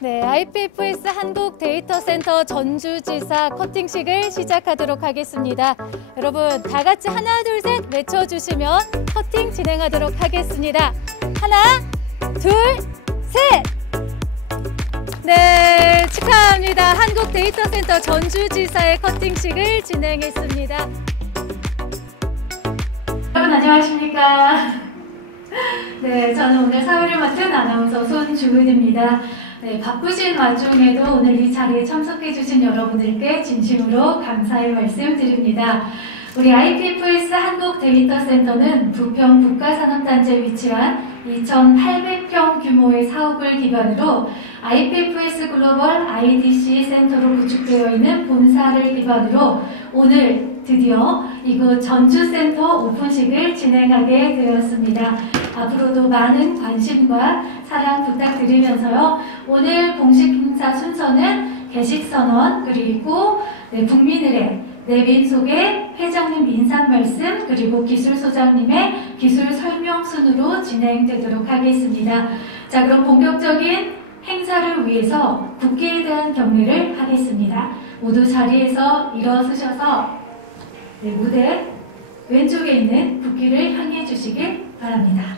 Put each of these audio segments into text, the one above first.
네, IPFS 한국데이터센터 전주지사 커팅식을 시작하도록 하겠습니다. 여러분 다 같이 하나 둘 셋 외쳐주시면 커팅 진행하도록 하겠습니다. 하나, 둘, 셋! 네, 축하합니다. 한국데이터센터 전주지사의 커팅식을 진행했습니다. 여러분 안녕하십니까? 네, 저는 오늘 사회를 맡은 아나운서 손주은입니다. 네, 바쁘신 와중에도 오늘 이 자리에 참석해 주신 여러분들께 진심으로 감사의 말씀 드립니다. 우리 IPFS 한국데이터센터는 부평 국가산업단지에 위치한 2,800평 규모의 사업을 기반으로 IPFS 글로벌 IDC 센터로 구축되어 있는 본사를 기반으로 오늘 드디어 이곳 전주센터 오픈식을 진행하게 되었습니다. 앞으로도 많은 관심과 사랑 부탁드리면서요. 오늘 공식 행사 순서는 개식선언 그리고 국민의례, 내빈 소개, 회장님 인사 말씀 그리고 기술소장님의 기술 설명 순으로 진행되도록 하겠습니다. 자, 그럼 본격적인 행사를 위해서 국기에 대한 경례를 하겠습니다. 모두 자리에서 일어서셔서 무대 왼쪽에 있는 국기를 향해 주시길 바랍니다.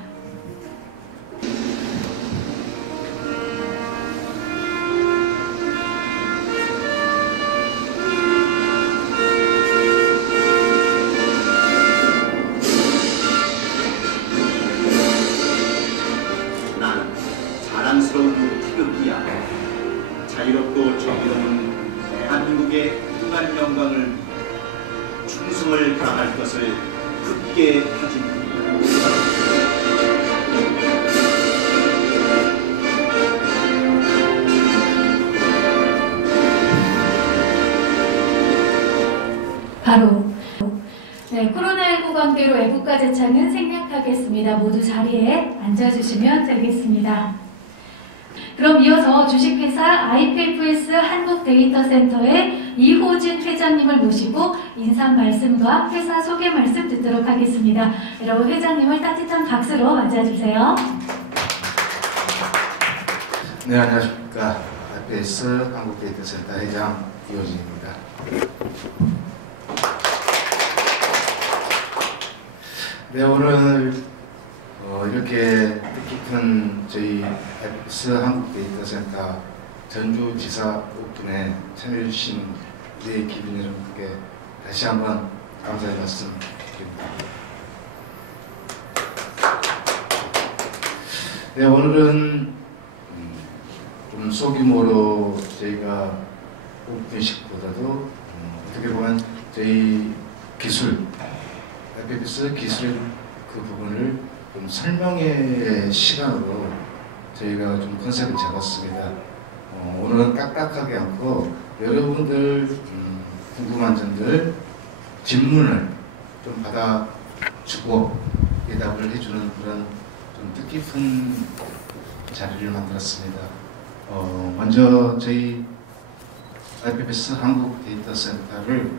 자랑스러운 태극기야. 자유롭고 정의로운 대한민국의 무한 영광을 충성을 다할 것을 굳게 다짐합니다. 바로 코로나19 관계로 애국가 제창은 생략하겠습니다. 모두 자리에 앉아주시면 되겠습니다. 그럼 이어서 주식회사 IPFS 한국데이터센터의 이호진 회장님을 모시고 인사 말씀과 회사 소개 말씀 듣도록 하겠습니다. 여러분 회장님을 따뜻한 박수로 맞아주세요. 네, 안녕하십니까. IPFS 한국데이터센터 회장 이호진입니다. 네, 오늘 이렇게 뜻깊은 저희 IPFS 한국데이터센터 전주지사 오픈에 참여해주신 우리 기빈 여러분께 다시 한번 감사의 말씀 드립니다. 네, 오늘은 좀 소규모로 저희가 오픈식보다도 어떻게 보면 저희 기술, IPFS 기술 그 부분을 좀 설명의 시간으로 저희가 좀 컨셉을 잡았습니다. 오늘은 딱딱하게 않고 여러분들 궁금한 점들 질문을 좀 받아주고 대답을 해주는 그런 좀 뜻깊은 자리를 만들었습니다. 먼저 저희 IPFS 한국데이터센터를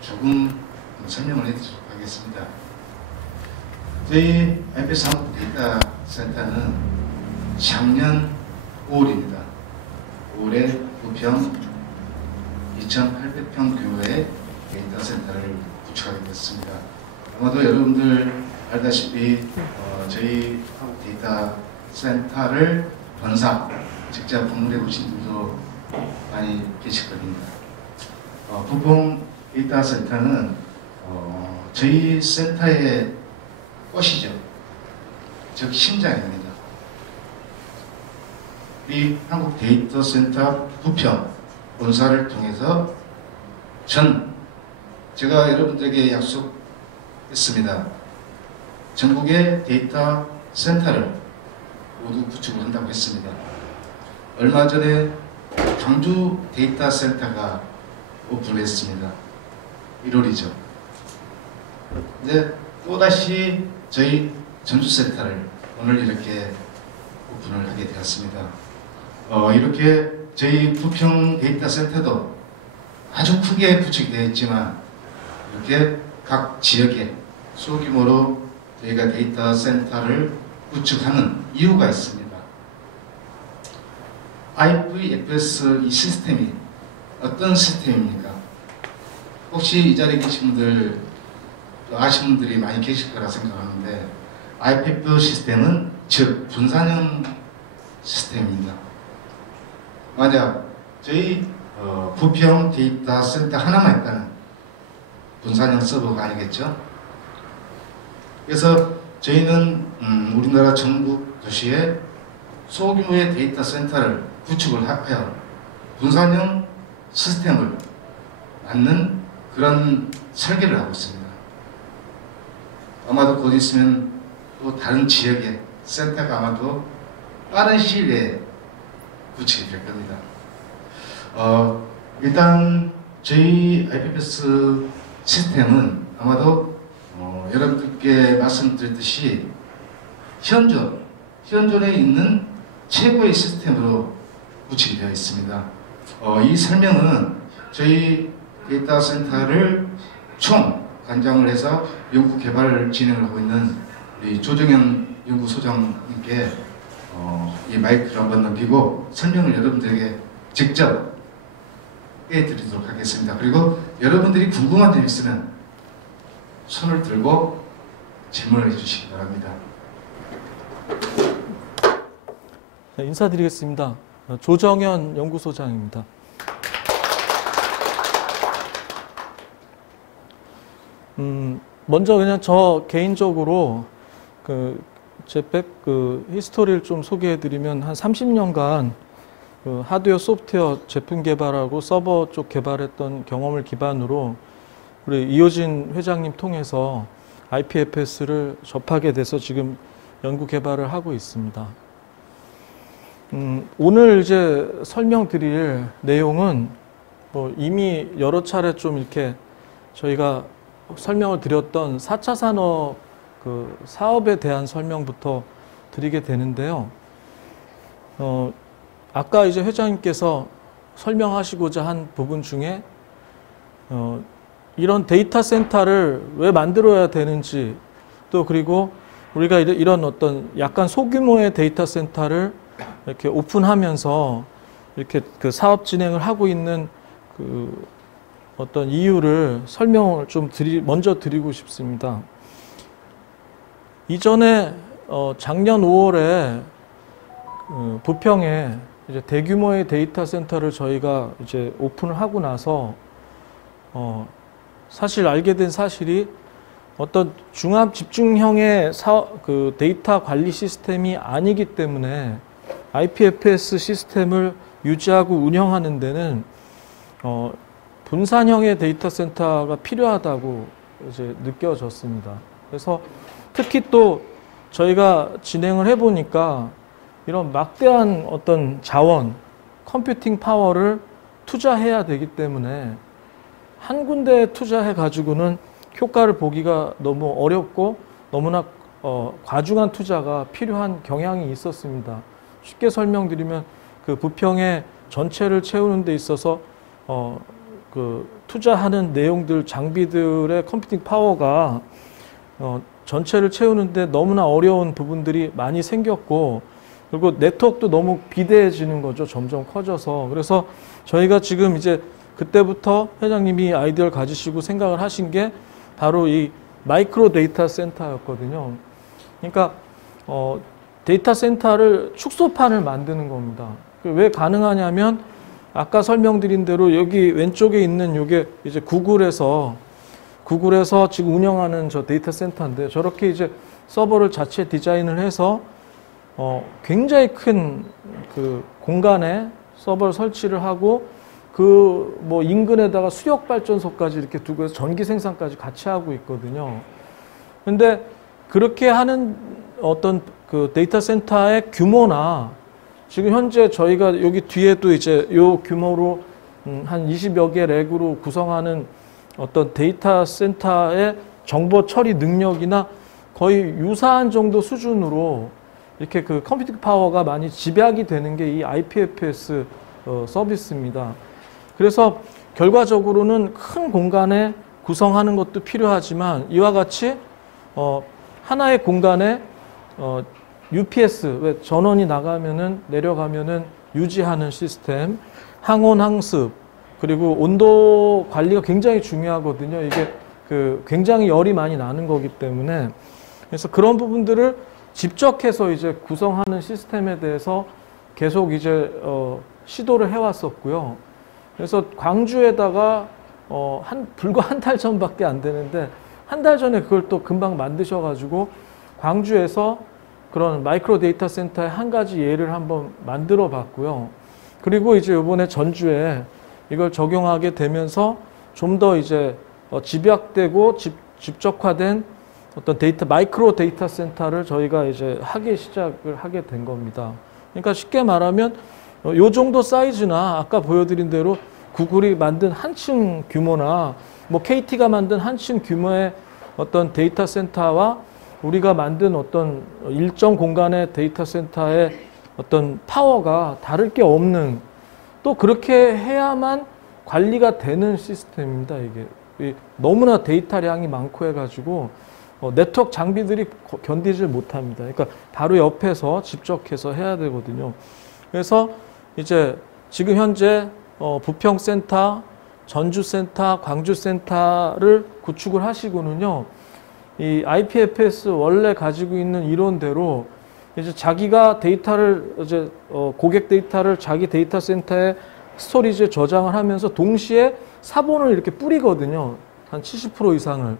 조금 설명을 해드리도록 하겠습니다. 저희 IPFS 한국데이터센터는 작년 5월입니다. 5월에 부평 2,800평 규모의 데이터센터를 구축하게 됐습니다. 아마도 여러분들 알다시피 저희 한국데이터센터를 본사 직접 방문해 보신 분도 많이 계실 겁니다. 부평 데이터센터는 저희 센터의 꽃이죠. 즉 심장입니다. 이 한국데이터센터 부평 본사를 통해서 제가 여러분들에게 약속했습니다. 전국의 데이터 센터를 모두 구축을 한다고 했습니다. 얼마 전에 경주 데이터 센터가 오픈했습니다. 1월이죠. 이제 또다시 저희 전주센터를 오늘 이렇게 오픈을 하게 되었습니다. 이렇게 저희 부평 데이터 센터도 아주 크게 구축이 되어 있지만 이렇게 각 지역에 소규모로 저희가 데이터 센터를 구축하는 이유가 있습니다. IPFS 이 시스템이 어떤 시스템입니까? 혹시 이 자리에 계신 분들 아시는 분들이 많이 계실 거라 생각하는데 IPFS 시스템은 즉 분산형 시스템입니다. 만약 저희 부평 데이터 센터 하나만 있다는 분산형 서버가 아니겠죠? 그래서 저희는 우리나라 전국 도시에 소규모의 데이터 센터를 구축을 하여 분산형 시스템을 만든 그런 설계를 하고 있습니다. 아마도 곧 있으면 또 다른 지역의 센터가 아마도 빠른 시일 내에 구축이 될 겁니다. 일단 저희 IPFS 시스템은 아마도 여러분들께 말씀드렸듯이 현존에 있는 최고의 시스템으로 구축이 되어 있습니다. 이 설명은 저희 데이터 센터를 총 관장을 해서 연구 개발을 진행을 하고 있는 우리 조정현 연구소장님께 이 마이크를 한번 넘기고 설명을 여러분들에게 직접 해드리도록 하겠습니다. 그리고 여러분들이 궁금한 점 있으면 손을 들고 질문을 해주시기 바랍니다. 네, 인사드리겠습니다. 조정현 연구소장입니다. 먼저 그냥 저 개인적으로 제 히스토리를 좀 소개해드리면 한 30년간 하드웨어, 소프트웨어 제품 개발하고 서버 쪽 개발했던 경험을 기반으로 우리 이호진 회장님 통해서 IPFS를 접하게 돼서 지금 연구 개발을 하고 있습니다. 오늘 이제 설명드릴 내용은 이미 여러 차례 좀 이렇게 저희가 설명을 드렸던 4차 산업 사업에 대한 설명부터 드리게 되는데요. 아까 이제 회장님께서 설명하시고자 한 부분 중에 이런 데이터 센터를 왜 만들어야 되는지, 또 그리고 우리가 이런 어떤 약간 소규모의 데이터 센터를 이렇게 오픈하면서 이렇게 사업 진행을 하고 있는 어떤 이유를 설명을 좀 먼저 드리고 싶습니다. 이전에 작년 5월에 부평에 이제 대규모의 데이터 센터를 저희가 이제 오픈을 하고 나서 사실 알게 된 사실이 어떤 중압 집중형의 데이터 관리 시스템이 아니기 때문에 IPFS 시스템을 유지하고 운영하는 데는 분산형의 데이터 센터가 필요하다고 이제 느껴졌습니다. 그래서 특히 또 저희가 진행을 해보니까 이런 막대한 어떤 자원, 컴퓨팅 파워를 투자해야 되기 때문에 한 군데에 투자해 가지고는 효과를 보기가 너무 어렵고 너무나 과중한 투자가 필요한 경향이 있었습니다. 쉽게 설명드리면 부평의 전체를 채우는 데 있어서 투자하는 내용들, 장비들의 컴퓨팅 파워가 전체를 채우는데 너무나 어려운 부분들이 많이 생겼고, 그리고 네트워크도 너무 비대해지는 거죠. 점점 커져서. 그래서 저희가 지금 이제 그때부터 회장님이 아이디어를 가지시고 생각을 하신 게 바로 이 마이크로 데이터 센터였거든요. 그러니까 데이터 센터를 축소판을 만드는 겁니다. 왜 가능하냐면 아까 설명드린 대로 여기 왼쪽에 있는 이게 이제 구글에서 지금 운영하는 저 데이터 센터인데, 저렇게 이제 서버를 자체 디자인을 해서 굉장히 큰 공간에 서버를 설치를 하고 인근에다가 수력 발전소까지 이렇게 두고 해서 전기 생산까지 같이 하고 있거든요. 근데 그렇게 하는 어떤 데이터 센터의 규모나 지금 현재 저희가 여기 뒤에도 이제 요 규모로 한 20여 개 렉으로 구성하는 어떤 데이터 센터의 정보 처리 능력이나 거의 유사한 정도 수준으로 이렇게 컴퓨팅 파워가 많이 집약이 되는 게 이 IPFS 서비스입니다. 그래서 결과적으로는 큰 공간에 구성하는 것도 필요하지만 이와 같이 하나의 공간에 UPS, 왜 전원이 나가면은 내려가면은 유지하는 시스템, 항온 항습, 그리고 온도 관리가 굉장히 중요하거든요. 이게 굉장히 열이 많이 나는 거기 때문에. 그래서 그런 부분들을 집적해서 이제 구성하는 시스템에 대해서 계속 이제 시도를 해왔었고요. 그래서 광주에다가 불과 한 달 전밖에 안 되는데 한 달 전에 그걸 또 금방 만드셔가지고 광주에서 그런 마이크로 데이터 센터의 한 가지 예를 한번 만들어 봤고요. 그리고 이제 이번에 전주에 이걸 적용하게 되면서 좀 더 이제 집약되고 집적화된 어떤 마이크로 데이터 센터를 저희가 이제 시작을 하게 된 겁니다. 그러니까 쉽게 말하면 요 정도 사이즈나 아까 보여드린 대로 구글이 만든 한층 규모나 뭐 KT가 만든 한층 규모의 어떤 데이터 센터와 우리가 만든 어떤 일정 공간의 데이터 센터의 어떤 파워가 다를 게 없는, 또 그렇게 해야만 관리가 되는 시스템입니다. 이게 너무나 데이터량이 많고 해가지고 네트워크 장비들이 견디질 못합니다. 그러니까 바로 옆에서 집적해서 해야 되거든요. 그래서 이제 지금 현재 부평센터, 전주센터, 광주센터를 구축을 하시고는요, 이 IPFS 원래 가지고 있는 이론대로 이제 자기가 데이터를 이제 고객 데이터를 자기 데이터 센터에 스토리지에 저장을 하면서 동시에 사본을 이렇게 뿌리거든요. 한 70% 이상을.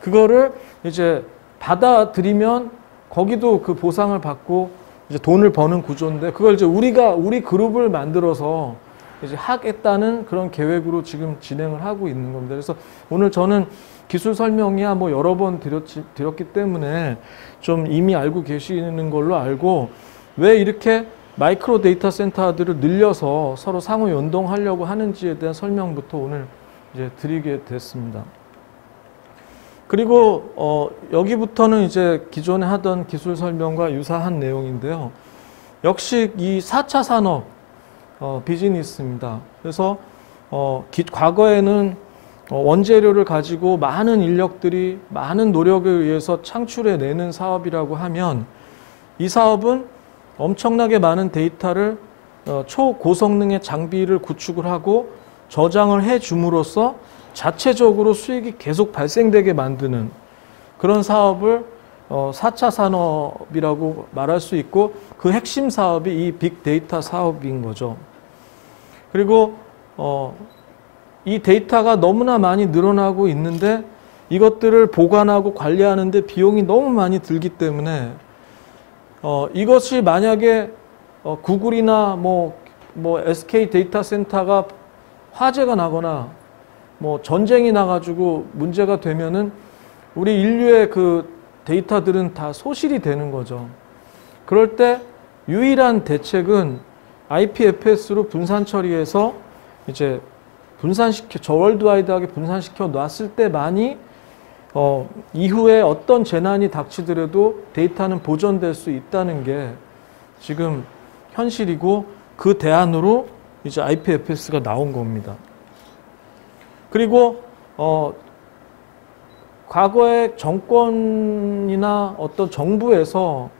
그거를 이제 받아들이면 거기도 그 보상을 받고 이제 돈을 버는 구조인데, 그걸 이제 우리 그룹을 만들어서 이제 하겠다는 그런 계획으로 지금 진행을 하고 있는 겁니다. 그래서 오늘 저는 기술 설명이야 뭐 여러 번 드렸기 때문에 좀 이미 알고 계시는 걸로 알고, 왜 이렇게 마이크로 데이터 센터들을 늘려서 서로 상호 연동하려고 하는지에 대한 설명부터 오늘 이제 드리게 됐습니다. 그리고 여기부터는 이제 기존에 하던 기술 설명과 유사한 내용인데요. 역시 이 4차 산업 비즈니스입니다. 그래서 과거에는 원재료를 가지고 많은 인력들이 많은 노력에 의해서 창출해내는 사업이라고 하면, 이 사업은 엄청나게 많은 데이터를 초고성능의 장비를 구축을 하고 저장을 해줌으로써 자체적으로 수익이 계속 발생되게 만드는 그런 사업을 4차 산업이라고 말할 수 있고, 그 핵심 사업이 이 빅데이터 사업인 거죠. 그리고 이 데이터가 너무나 많이 늘어나고 있는데 이것들을 보관하고 관리하는데 비용이 너무 많이 들기 때문에 이것이 만약에 구글이나 뭐 SK 데이터 센터가 화재가 나거나 뭐 전쟁이 나가지고 문제가 되면은 우리 인류의 그 데이터들은 다 소실이 되는 거죠. 그럴 때 유일한 대책은 IPFS로 분산 처리해서 이제 월드와이드하게 분산시켜 놨을 때만이 이후에 어떤 재난이 닥치더라도 데이터는 보존될 수 있다는 게 지금 현실이고, 그 대안으로 이제 IPFS가 나온 겁니다. 그리고 과거에 정권이나 어떤 정부에서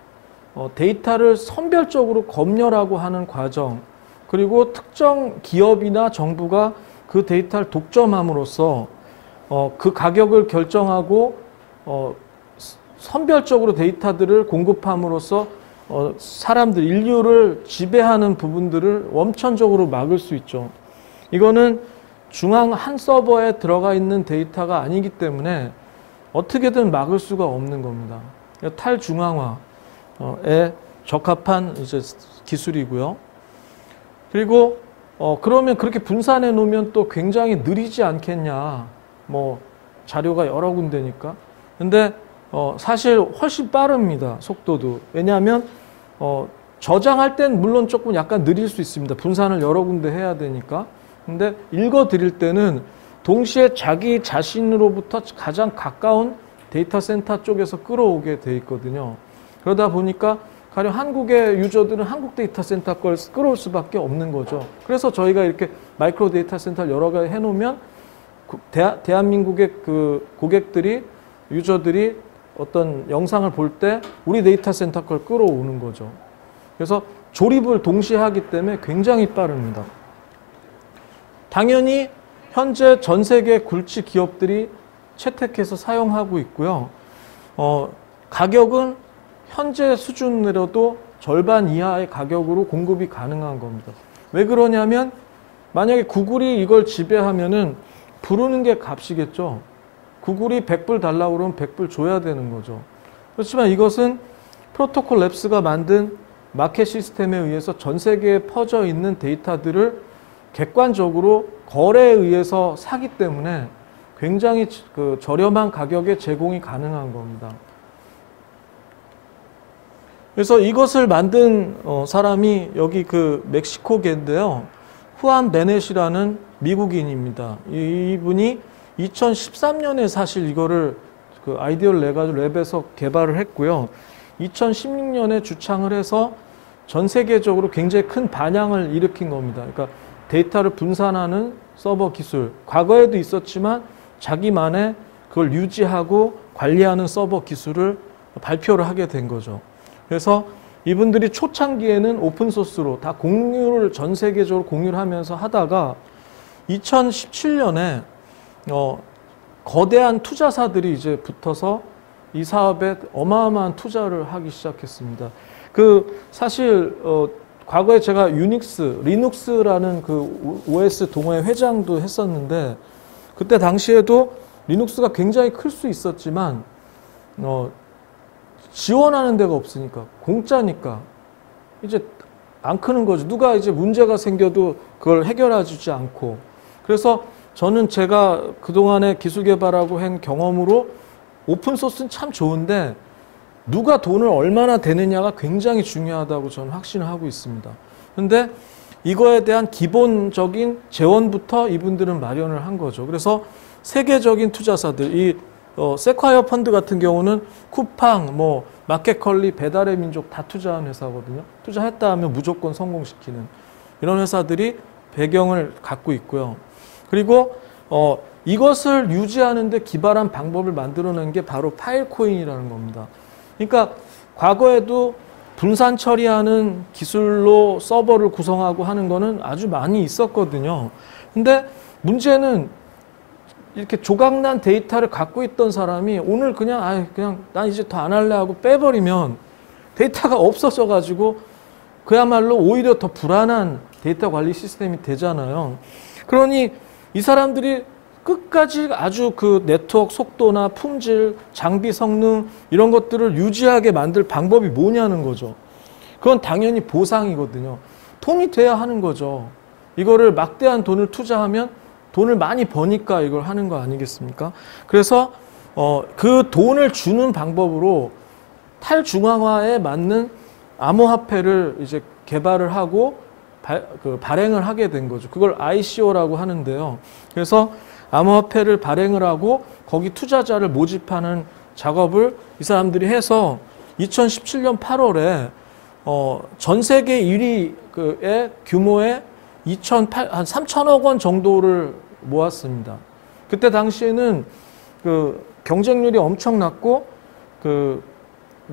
데이터를 선별적으로 검열하고 하는 과정, 그리고 특정 기업이나 정부가 그 데이터를 독점함으로써 그 가격을 결정하고 선별적으로 데이터들을 공급함으로써 인류를 지배하는 부분들을 원천적으로 막을 수 있죠. 이거는 중앙 한 서버에 들어가 있는 데이터가 아니기 때문에 어떻게든 막을 수가 없는 겁니다. 탈중앙화에 적합한 이제 기술이고요. 그리고 그러면 그렇게 분산해 놓으면 또 굉장히 느리지 않겠냐. 뭐 자료가 여러 군데니까. 근데 사실 훨씬 빠릅니다. 속도도. 왜냐하면 저장할 땐 물론 조금 약간 느릴 수 있습니다. 분산을 여러 군데 해야 되니까. 근데 읽어 드릴 때는 동시에 자기 자신으로부터 가장 가까운 데이터 센터 쪽에서 끌어오게 돼 있거든요. 그러다 보니까 가령 한국의 유저들은 한국 데이터 센터 걸 끌어올 수밖에 없는 거죠. 그래서 저희가 이렇게 마이크로 데이터 센터를 여러 개 해놓으면 대한민국의 그 고객들이, 유저들이 어떤 영상을 볼 때 우리 데이터 센터 걸 끌어오는 거죠. 그래서 조립을 동시에 하기 때문에 굉장히 빠릅니다. 당연히 현재 전 세계 굴치 기업들이 채택해서 사용하고 있고요. 가격은 현재 수준으로도 절반 이하의 가격으로 공급이 가능한 겁니다. 왜 그러냐면 만약에 구글이 이걸 지배하면은 부르는 게 값이겠죠. 구글이 100불 달라고 그러면 100불 줘야 되는 거죠. 그렇지만 이것은 프로토콜 랩스가 만든 마켓 시스템에 의해서 전 세계에 퍼져 있는 데이터들을 객관적으로 거래에 의해서 사기 때문에 굉장히 저렴한 가격에 제공이 가능한 겁니다. 그래서 이것을 만든 사람이 여기 그 멕시코계인데요. 후안 베넷이라는 미국인입니다. 이분이 2013년에 사실 이거를 그 아이디어를 내가지고 랩에서 개발을 했고요. 2016년에 주창을 해서 전 세계적으로 굉장히 큰 반향을 일으킨 겁니다. 그러니까 데이터를 분산하는 서버 기술, 과거에도 있었지만 자기만의 그걸 유지하고 관리하는 서버 기술을 발표를 하게 된 거죠. 그래서 이분들이 초창기에는 오픈소스로 다 공유를 전 세계적으로 공유를 하면서 하다가 2017년에 거대한 투자사들이 이제 붙어서 이 사업에 어마어마한 투자를 하기 시작했습니다. 사실 과거에 제가 유닉스, 리눅스라는 그 OS 동호회 회장도 했었는데 그때 당시에도 리눅스가 굉장히 클 수 있었지만 지원하는 데가 없으니까 공짜니까 이제 안 크는 거죠. 누가 이제 문제가 생겨도 그걸 해결해 주지 않고. 그래서 저는 제가 그동안에 기술 개발하고 한 경험으로 오픈소스는 참 좋은데 누가 돈을 얼마나 대느냐가 굉장히 중요하다고 저는 확신을 하고 있습니다. 그런데 이거에 대한 기본적인 재원부터 이분들은 마련을 한 거죠. 그래서 세계적인 투자사들, 이 세콰이어 펀드 같은 경우는 쿠팡, 마켓컬리, 배달의 민족 다 투자한 회사거든요. 투자했다 하면 무조건 성공시키는 이런 회사들이 배경을 갖고 있고요. 그리고 이것을 유지하는 데 기발한 방법을 만들어낸 게 바로 파일코인이라는 겁니다. 그러니까 과거에도 분산 처리하는 기술로 서버를 구성하고 하는 거는 아주 많이 있었거든요. 근데 문제는 이렇게 조각난 데이터를 갖고 있던 사람이 오늘 그냥 난 이제 더 안 할래 하고 빼버리면 데이터가 없어져 가지고 그야말로 오히려 더 불안한 데이터 관리 시스템이 되잖아요. 그러니 이 사람들이 끝까지 아주 그 네트워크 속도나 품질, 장비 성능 이런 것들을 유지하게 만들 방법이 뭐냐는 거죠. 그건 당연히 보상이거든요. 돈이 돼야 하는 거죠. 이거를 막대한 돈을 투자하면 돈을 많이 버니까 이걸 하는 거 아니겠습니까? 그래서 그 돈을 주는 방법으로 탈중앙화에 맞는 암호화폐를 이제 개발을 하고 발행을 하게 된 거죠. 그걸 ICO라고 하는데요. 그래서 암호화폐를 발행을 하고 거기 투자자를 모집하는 작업을 이 사람들이 해서 2017년 8월에 전 세계 1위의 규모의 한 3천억 원 정도를 모았습니다. 그때 당시에는 그 경쟁률이 엄청 낮고 그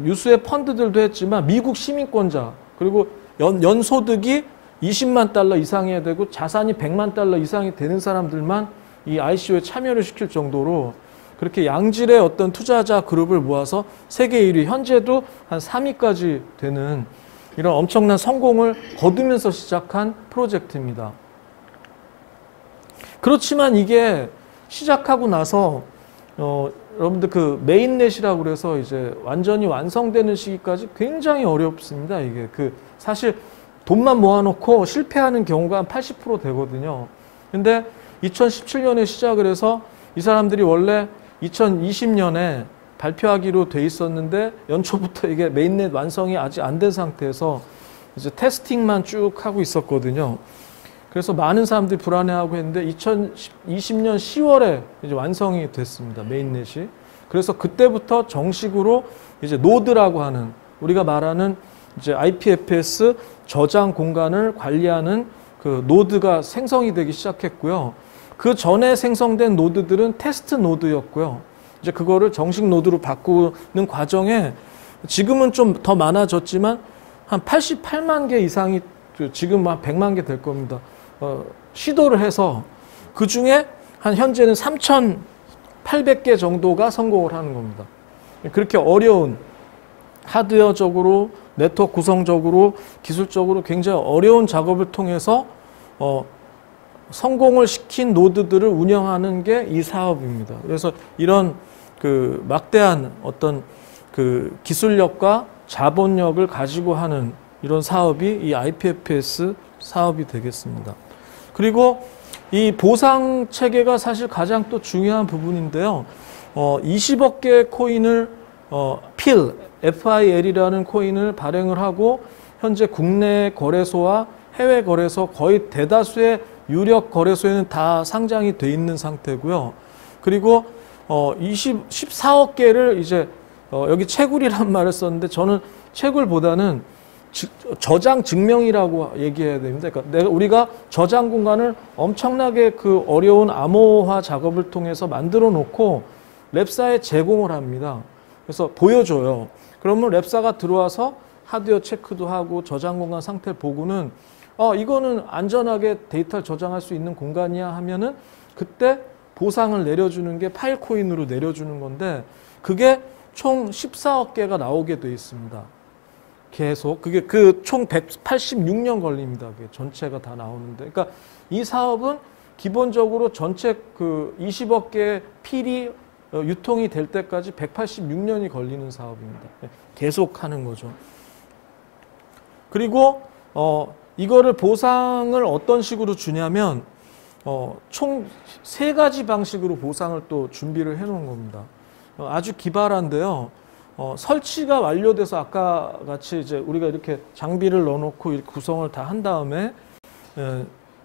유수의 펀드들도 했지만 미국 시민권자 그리고 연소득이 20만 달러 이상이어야 되고 자산이 100만 달러 이상이 되는 사람들만 이 ICO에 참여를 시킬 정도로 그렇게 양질의 어떤 투자자 그룹을 모아서 세계 1위, 현재도 한 3위까지 되는 이런 엄청난 성공을 거두면서 시작한 프로젝트입니다. 그렇지만 이게 시작하고 나서 여러분들 그 메인넷이라고 그래서 이제 완전히 완성되는 시기까지 굉장히 어렵습니다. 이게 사실 돈만 모아놓고 실패하는 경우가 한 80% 되거든요. 근데 2017년에 시작을 해서 이 사람들이 원래 2020년에 발표하기로 돼 있었는데 연초부터 이게 메인넷 완성이 아직 안 된 상태에서 이제 테스팅만 쭉 하고 있었거든요. 그래서 많은 사람들이 불안해하고 했는데 2020년 10월에 이제 완성이 됐습니다. 메인넷이. 그래서 그때부터 정식으로 이제 노드라고 하는 우리가 말하는 이제 IPFS 저장 공간을 관리하는 그 노드가 생성이 되기 시작했고요. 그 전에 생성된 노드들은 테스트 노드였고요. 이제 그거를 정식 노드로 바꾸는 과정에 지금은 좀 더 많아졌지만 한 88만 개 이상이 지금 한 100만 개 될 겁니다. 시도를 해서 그 중에 한 현재는 3,800개 정도가 성공을 하는 겁니다. 그렇게 어려운 하드웨어적으로 네트워크 구성적으로 기술적으로 굉장히 어려운 작업을 통해서 성공을 시킨 노드들을 운영하는 게 이 사업입니다. 그래서 이런 그 막대한 어떤 그 기술력과 자본력을 가지고 하는 이런 사업이 이 IPFS 사업이 되겠습니다. 그리고 이 보상 체계가 사실 가장 또 중요한 부분인데요. 20억 개의 코인을 FIL이라는 코인을 발행을 하고 현재 국내 거래소와 해외 거래소 거의 대다수의 유력 거래소에는 다 상장이 돼 있는 상태고요. 그리고 14억 개를 이제 여기 채굴이란 말을 썼는데 저는 채굴보다는 저장 증명이라고 얘기해야 됩니다. 그러니까 우리가 저장 공간을 엄청나게 그 어려운 암호화 작업을 통해서 만들어 놓고 랩사에 제공을 합니다. 그래서 보여줘요. 그러면 랩사가 들어와서 하드웨어 체크도 하고 저장 공간 상태를 보고는 이거는 안전하게 데이터를 저장할 수 있는 공간이야 하면은 그때 보상을 내려주는 게 파일코인으로 내려주는 건데 그게 총 14억 개가 나오게 돼 있습니다. 계속 그게 그 총 186년 걸립니다. 그게 전체가 다 나오는데, 그러니까 이 사업은 기본적으로 전체 그 20억 개의 필이 유통이 될 때까지 186년이 걸리는 사업입니다. 계속 하는 거죠. 그리고 이거를 보상을 어떤 식으로 주냐면 총 3가지 방식으로 보상을 또 준비를 해놓은 겁니다. 아주 기발한데요. 설치가 완료돼서 아까 같이 이제 우리가 이렇게 장비를 넣어놓고 이렇게 구성을 다 한 다음에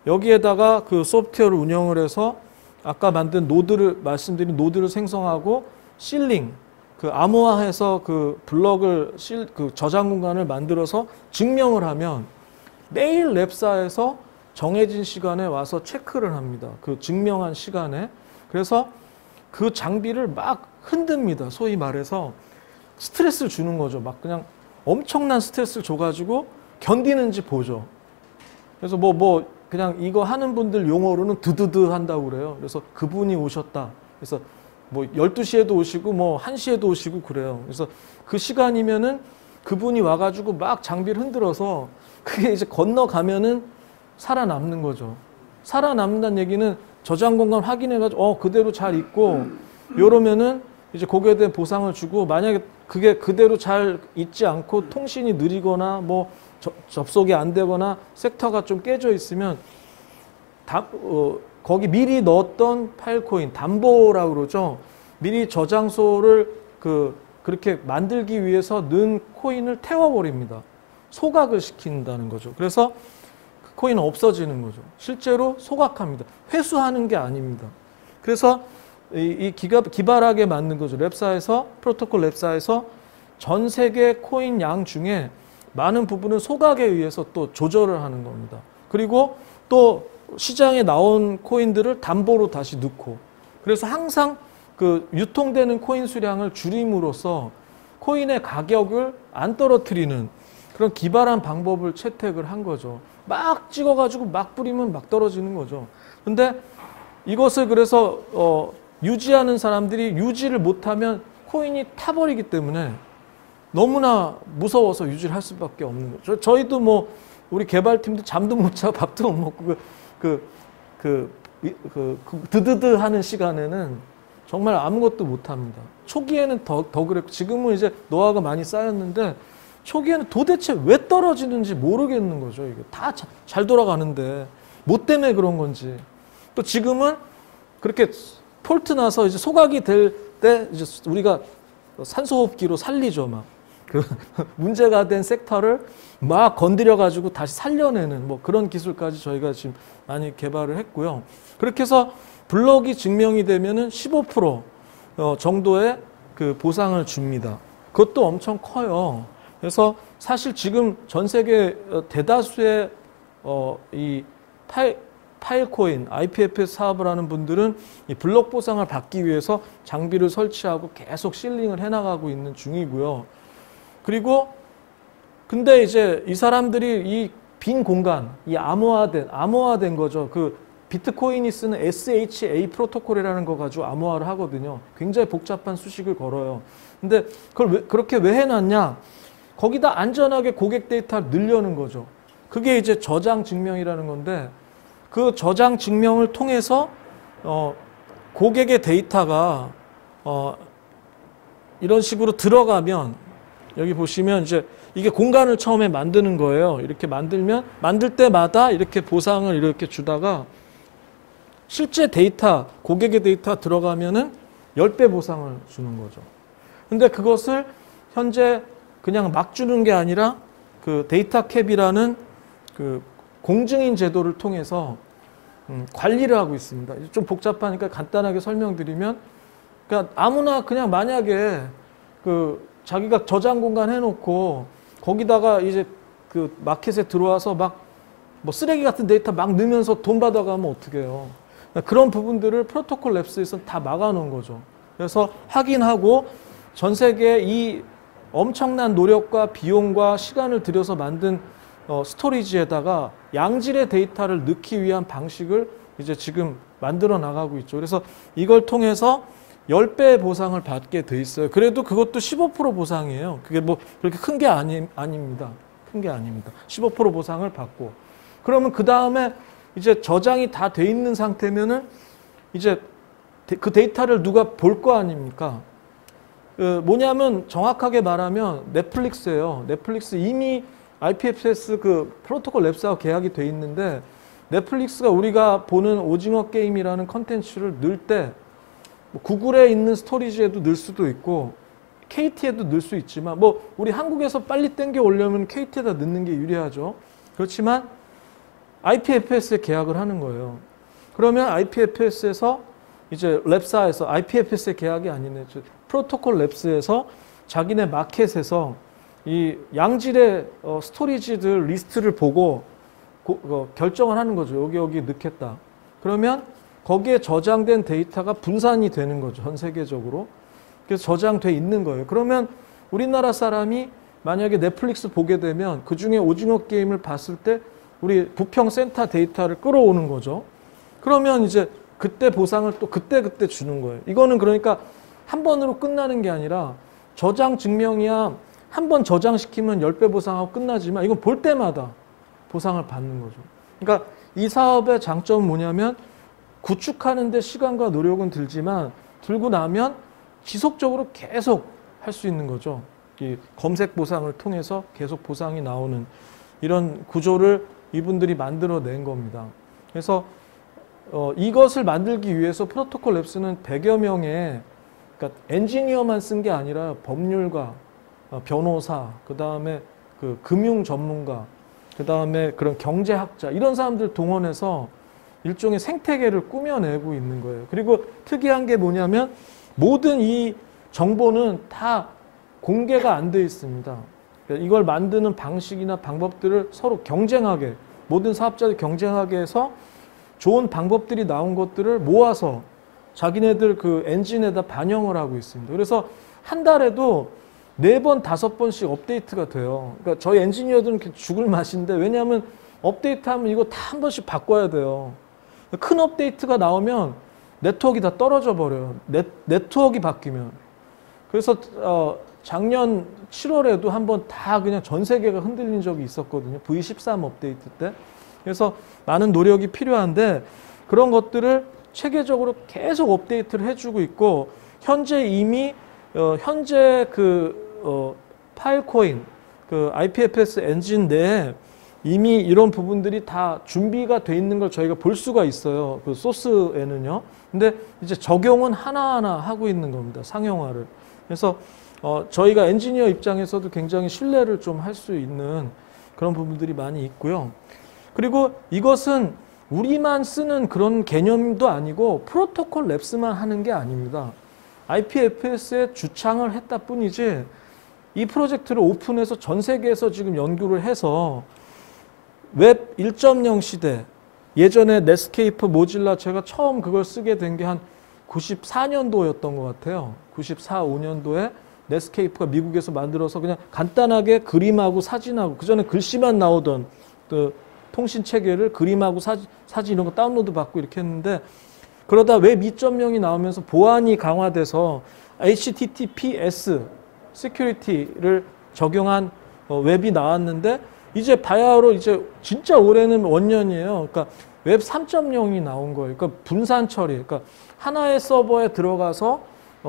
여기에다가 그 소프트웨어를 운영을 해서 아까 만든 노드를 말씀드린 노드를 생성하고 실링 그 암호화해서 그 블럭을 그 저장 공간을 만들어서 증명을 하면 매일 랩사에서 정해진 시간에 와서 체크를 합니다. 그 증명한 시간에. 그래서 그 장비를 막 흔듭니다. 소위 말해서 스트레스를 주는 거죠. 막 그냥 엄청난 스트레스를 줘가지고 견디는지 보죠. 그래서 뭐 그냥 이거 하는 분들 용어로는 드드드 한다고 그래요. 그래서 그분이 오셨다. 그래서 뭐 12시에도 오시고 뭐 1시에도 오시고 그래요. 그래서 그 시간이면은 그분이 와가지고 막 장비를 흔들어서 그게 이제 건너가면은 살아남는 거죠. 살아남는다는 얘기는 저장 공간 확인해가지고 그대로 잘 있고 이러면은 이제 거기에 대한 보상을 주고, 만약에 그게 그대로 잘 있지 않고 통신이 느리거나 뭐 접속이 안 되거나 섹터가 좀 깨져 있으면 거기 미리 넣었던 파일코인 담보라고 그러죠. 미리 저장소를 그렇게 만들기 위해서 넣은 코인을 태워버립니다. 소각을 시킨다는 거죠. 그래서 그 코인은 없어지는 거죠. 실제로 소각합니다. 회수하는 게 아닙니다. 그래서 이 기발하게 만든 거죠. 랩사에서, 프로토콜 랩사에서 전 세계 코인 양 중에 많은 부분은 소각에 의해서 또 조절을 하는 겁니다. 그리고 또 시장에 나온 코인들을 담보로 다시 넣고, 그래서 항상 그 유통되는 코인 수량을 줄임으로써 코인의 가격을 안 떨어뜨리는 그런 기발한 방법을 채택을 한 거죠. 막 찍어가지고 막 뿌리면 막 떨어지는 거죠. 근데 이것을 그래서 유지하는 사람들이 유지를 못하면 코인이 타버리기 때문에 너무나 무서워서 유지를 할 수밖에 없는 거죠. 저희도 뭐 우리 개발팀도 잠도 못 자고 밥도 못 먹고 드드드 하는 시간에는 정말 아무것도 못 합니다. 초기에는 더 그랬고, 지금은 이제 노하우가 많이 쌓였는데 초기에는 도대체 왜 떨어지는지 모르겠는 거죠. 이게 다 잘 돌아가는데 뭐 때문에 그런 건지. 또 지금은 그렇게 폴트 나서 이제 소각이 될 때 이제 우리가 산소호흡기로 살리죠. 막 그 문제가 된 섹터를 막 건드려 가지고 다시 살려내는 뭐 그런 기술까지 저희가 지금 많이 개발을 했고요. 그렇게 해서 블럭이 증명이 되면은 15% 정도의 그 보상을 줍니다. 그것도 엄청 커요. 그래서 사실 지금 전 세계 대다수의 이 파일코인, IPFS 사업을 하는 분들은 이 블록 보상을 받기 위해서 장비를 설치하고 계속 실링을 해나가고 있는 중이고요. 그리고 근데 이제 이 사람들이 이 빈 공간, 이 암호화된 거죠. 그 비트코인이 쓰는 SHA 프로토콜이라는 거 가지고 암호화를 하거든요. 굉장히 복잡한 수식을 걸어요. 근데 그걸 그렇게 왜 해놨냐? 거기다 안전하게 고객 데이터를 넣으려는 거죠. 그게 이제 저장 증명이라는 건데 그 저장 증명을 통해서 고객의 데이터가 이런 식으로 들어가면 여기 보시면 이제 이게 공간을 처음에 만드는 거예요. 이렇게 만들 때마다 이렇게 보상을 이렇게 주다가 실제 데이터, 고객의 데이터 들어가면은 10배 보상을 주는 거죠. 근데 그것을 현재 그냥 막 주는 게 아니라 그 데이터 캡이라는 그 공증인 제도를 통해서 관리를 하고 있습니다. 좀 복잡하니까 간단하게 설명드리면, 그러니까 아무나 그냥 만약에 그 자기가 저장 공간 해놓고 거기다가 이제 그 마켓에 들어와서 막 뭐 쓰레기 같은 데이터 막 넣으면서 돈 받아가면 어떡해요. 그런 부분들을 프로토콜 랩스에서는 다 막아놓은 거죠. 그래서 확인하고 전 세계 이 엄청난 노력과 비용과 시간을 들여서 만든 스토리지에다가 양질의 데이터를 넣기 위한 방식을 이제 지금 만들어 나가고 있죠. 그래서 이걸 통해서 10배 보상을 받게 돼 있어요. 그래도 그것도 15% 보상이에요. 그게 뭐 그렇게 큰 게 아닙니다. 큰 게 아닙니다. 15% 보상을 받고. 그러면 그 다음에 이제 저장이 다 돼 있는 상태면은 이제 그 데이터를 누가 볼 거 아닙니까? 뭐냐면 정확하게 말하면 넷플릭스예요. 넷플릭스 이미 IPFS 그 프로토콜 랩스하고 계약이 돼 있는데 넷플릭스가 우리가 보는 오징어 게임이라는 컨텐츠를 넣을 때 뭐 구글에 있는 스토리지에도 넣을 수도 있고 KT에도 넣을 수 있지만 뭐 우리 한국에서 빨리 땡겨 오려면 KT에다 넣는 게 유리하죠. 그렇지만 IPFS에 계약을 하는 거예요. 그러면 IPFS에서 이제 랩사에서 IPFS의 계약이 아니네. 프로토콜 랩스에서 자기네 마켓에서 이 양질의 스토리지들 리스트를 보고 결정을 하는 거죠. 여기 넣겠다. 그러면 거기에 저장된 데이터가 분산이 되는 거죠. 전 세계적으로. 그래서 저장돼 있는 거예요. 그러면 우리나라 사람이 만약에 넷플릭스 보게 되면 그중에 오징어 게임을 봤을 때 우리 부평센터 데이터를 끌어오는 거죠. 그러면 이제 그때 보상을 또 그때 주는 거예요. 이거는 그러니까 한 번으로 끝나는 게 아니라 저장 증명이야 한 번 저장시키면 10배 보상하고 끝나지만 이건 볼 때마다 보상을 받는 거죠. 그러니까 이 사업의 장점은 뭐냐면 구축하는 데 시간과 노력은 들지만 들고 나면 지속적으로 계속 할 수 있는 거죠. 이 검색 보상을 통해서 계속 보상이 나오는 이런 구조를 이분들이 만들어낸 겁니다. 그래서 이것을 만들기 위해서 프로토콜 랩스는 100여 명의 그러니까 엔지니어만 쓴 게 아니라 법률가, 변호사, 그 다음에 그 금융 전문가, 그 다음에 그런 경제학자 이런 사람들 동원해서 일종의 생태계를 꾸며내고 있는 거예요. 그리고 특이한 게 뭐냐면 모든 이 정보는 다 공개가 안 돼 있습니다. 그러니까 이걸 만드는 방식이나 방법들을 서로 경쟁하게 모든 사업자들이 경쟁하게 해서 좋은 방법들이 나온 것들을 모아서 자기네들 그 엔진에다 반영을 하고 있습니다. 그래서 한 달에도 4번, 5번씩 업데이트가 돼요. 그러니까 저희 엔지니어들은 죽을 맛인데 왜냐하면 업데이트하면 이거 다 한 번씩 바꿔야 돼요. 큰 업데이트가 나오면 네트워크가 다 떨어져 버려요. 네트워크가 바뀌면. 그래서 작년 7월에도 한번 다 그냥 전 세계가 흔들린 적이 있었거든요. V13 업데이트 때. 그래서 많은 노력이 필요한데 그런 것들을 체계적으로 계속 업데이트를 해주고 있고 현재 이미 현재 그 파일코인 그 IPFS 엔진 내에 이미 이런 부분들이 다 준비가 돼 있는 걸 저희가 볼 수가 있어요. 그 소스에는요. 근데 이제 적용은 하나하나 하고 있는 겁니다. 상용화를. 그래서 저희가 엔지니어 입장에서도 굉장히 신뢰를 좀 할 수 있는 그런 부분들이 많이 있고요. 그리고 이것은 우리만 쓰는 그런 개념도 아니고 프로토콜 랩스만 하는 게 아닙니다. IPFS에 주창을 했다 뿐이지 이 프로젝트를 오픈해서 전 세계에서 지금 연구를 해서 웹 1.0 시대 예전에 넷스케이프 모질라 제가 처음 그걸 쓰게 된 게 한 94년도였던 것 같아요. 94, 5년도에 넷스케이프가 미국에서 만들어서 그냥 간단하게 그림하고 사진하고 그전에 글씨만 나오던 그 통신 체계를 그림하고 사진 이런 거 다운로드 받고 이렇게 했는데 그러다 웹 2.0이 나오면서 보안이 강화돼서 HTTPS 시큐리티를 적용한 웹이 나왔는데 이제 바야흐로 이제 진짜 올해는 원년이에요. 그러니까 웹 3.0이 나온 거예요. 그러니까 분산 처리. 그러니까 하나의 서버에 들어가서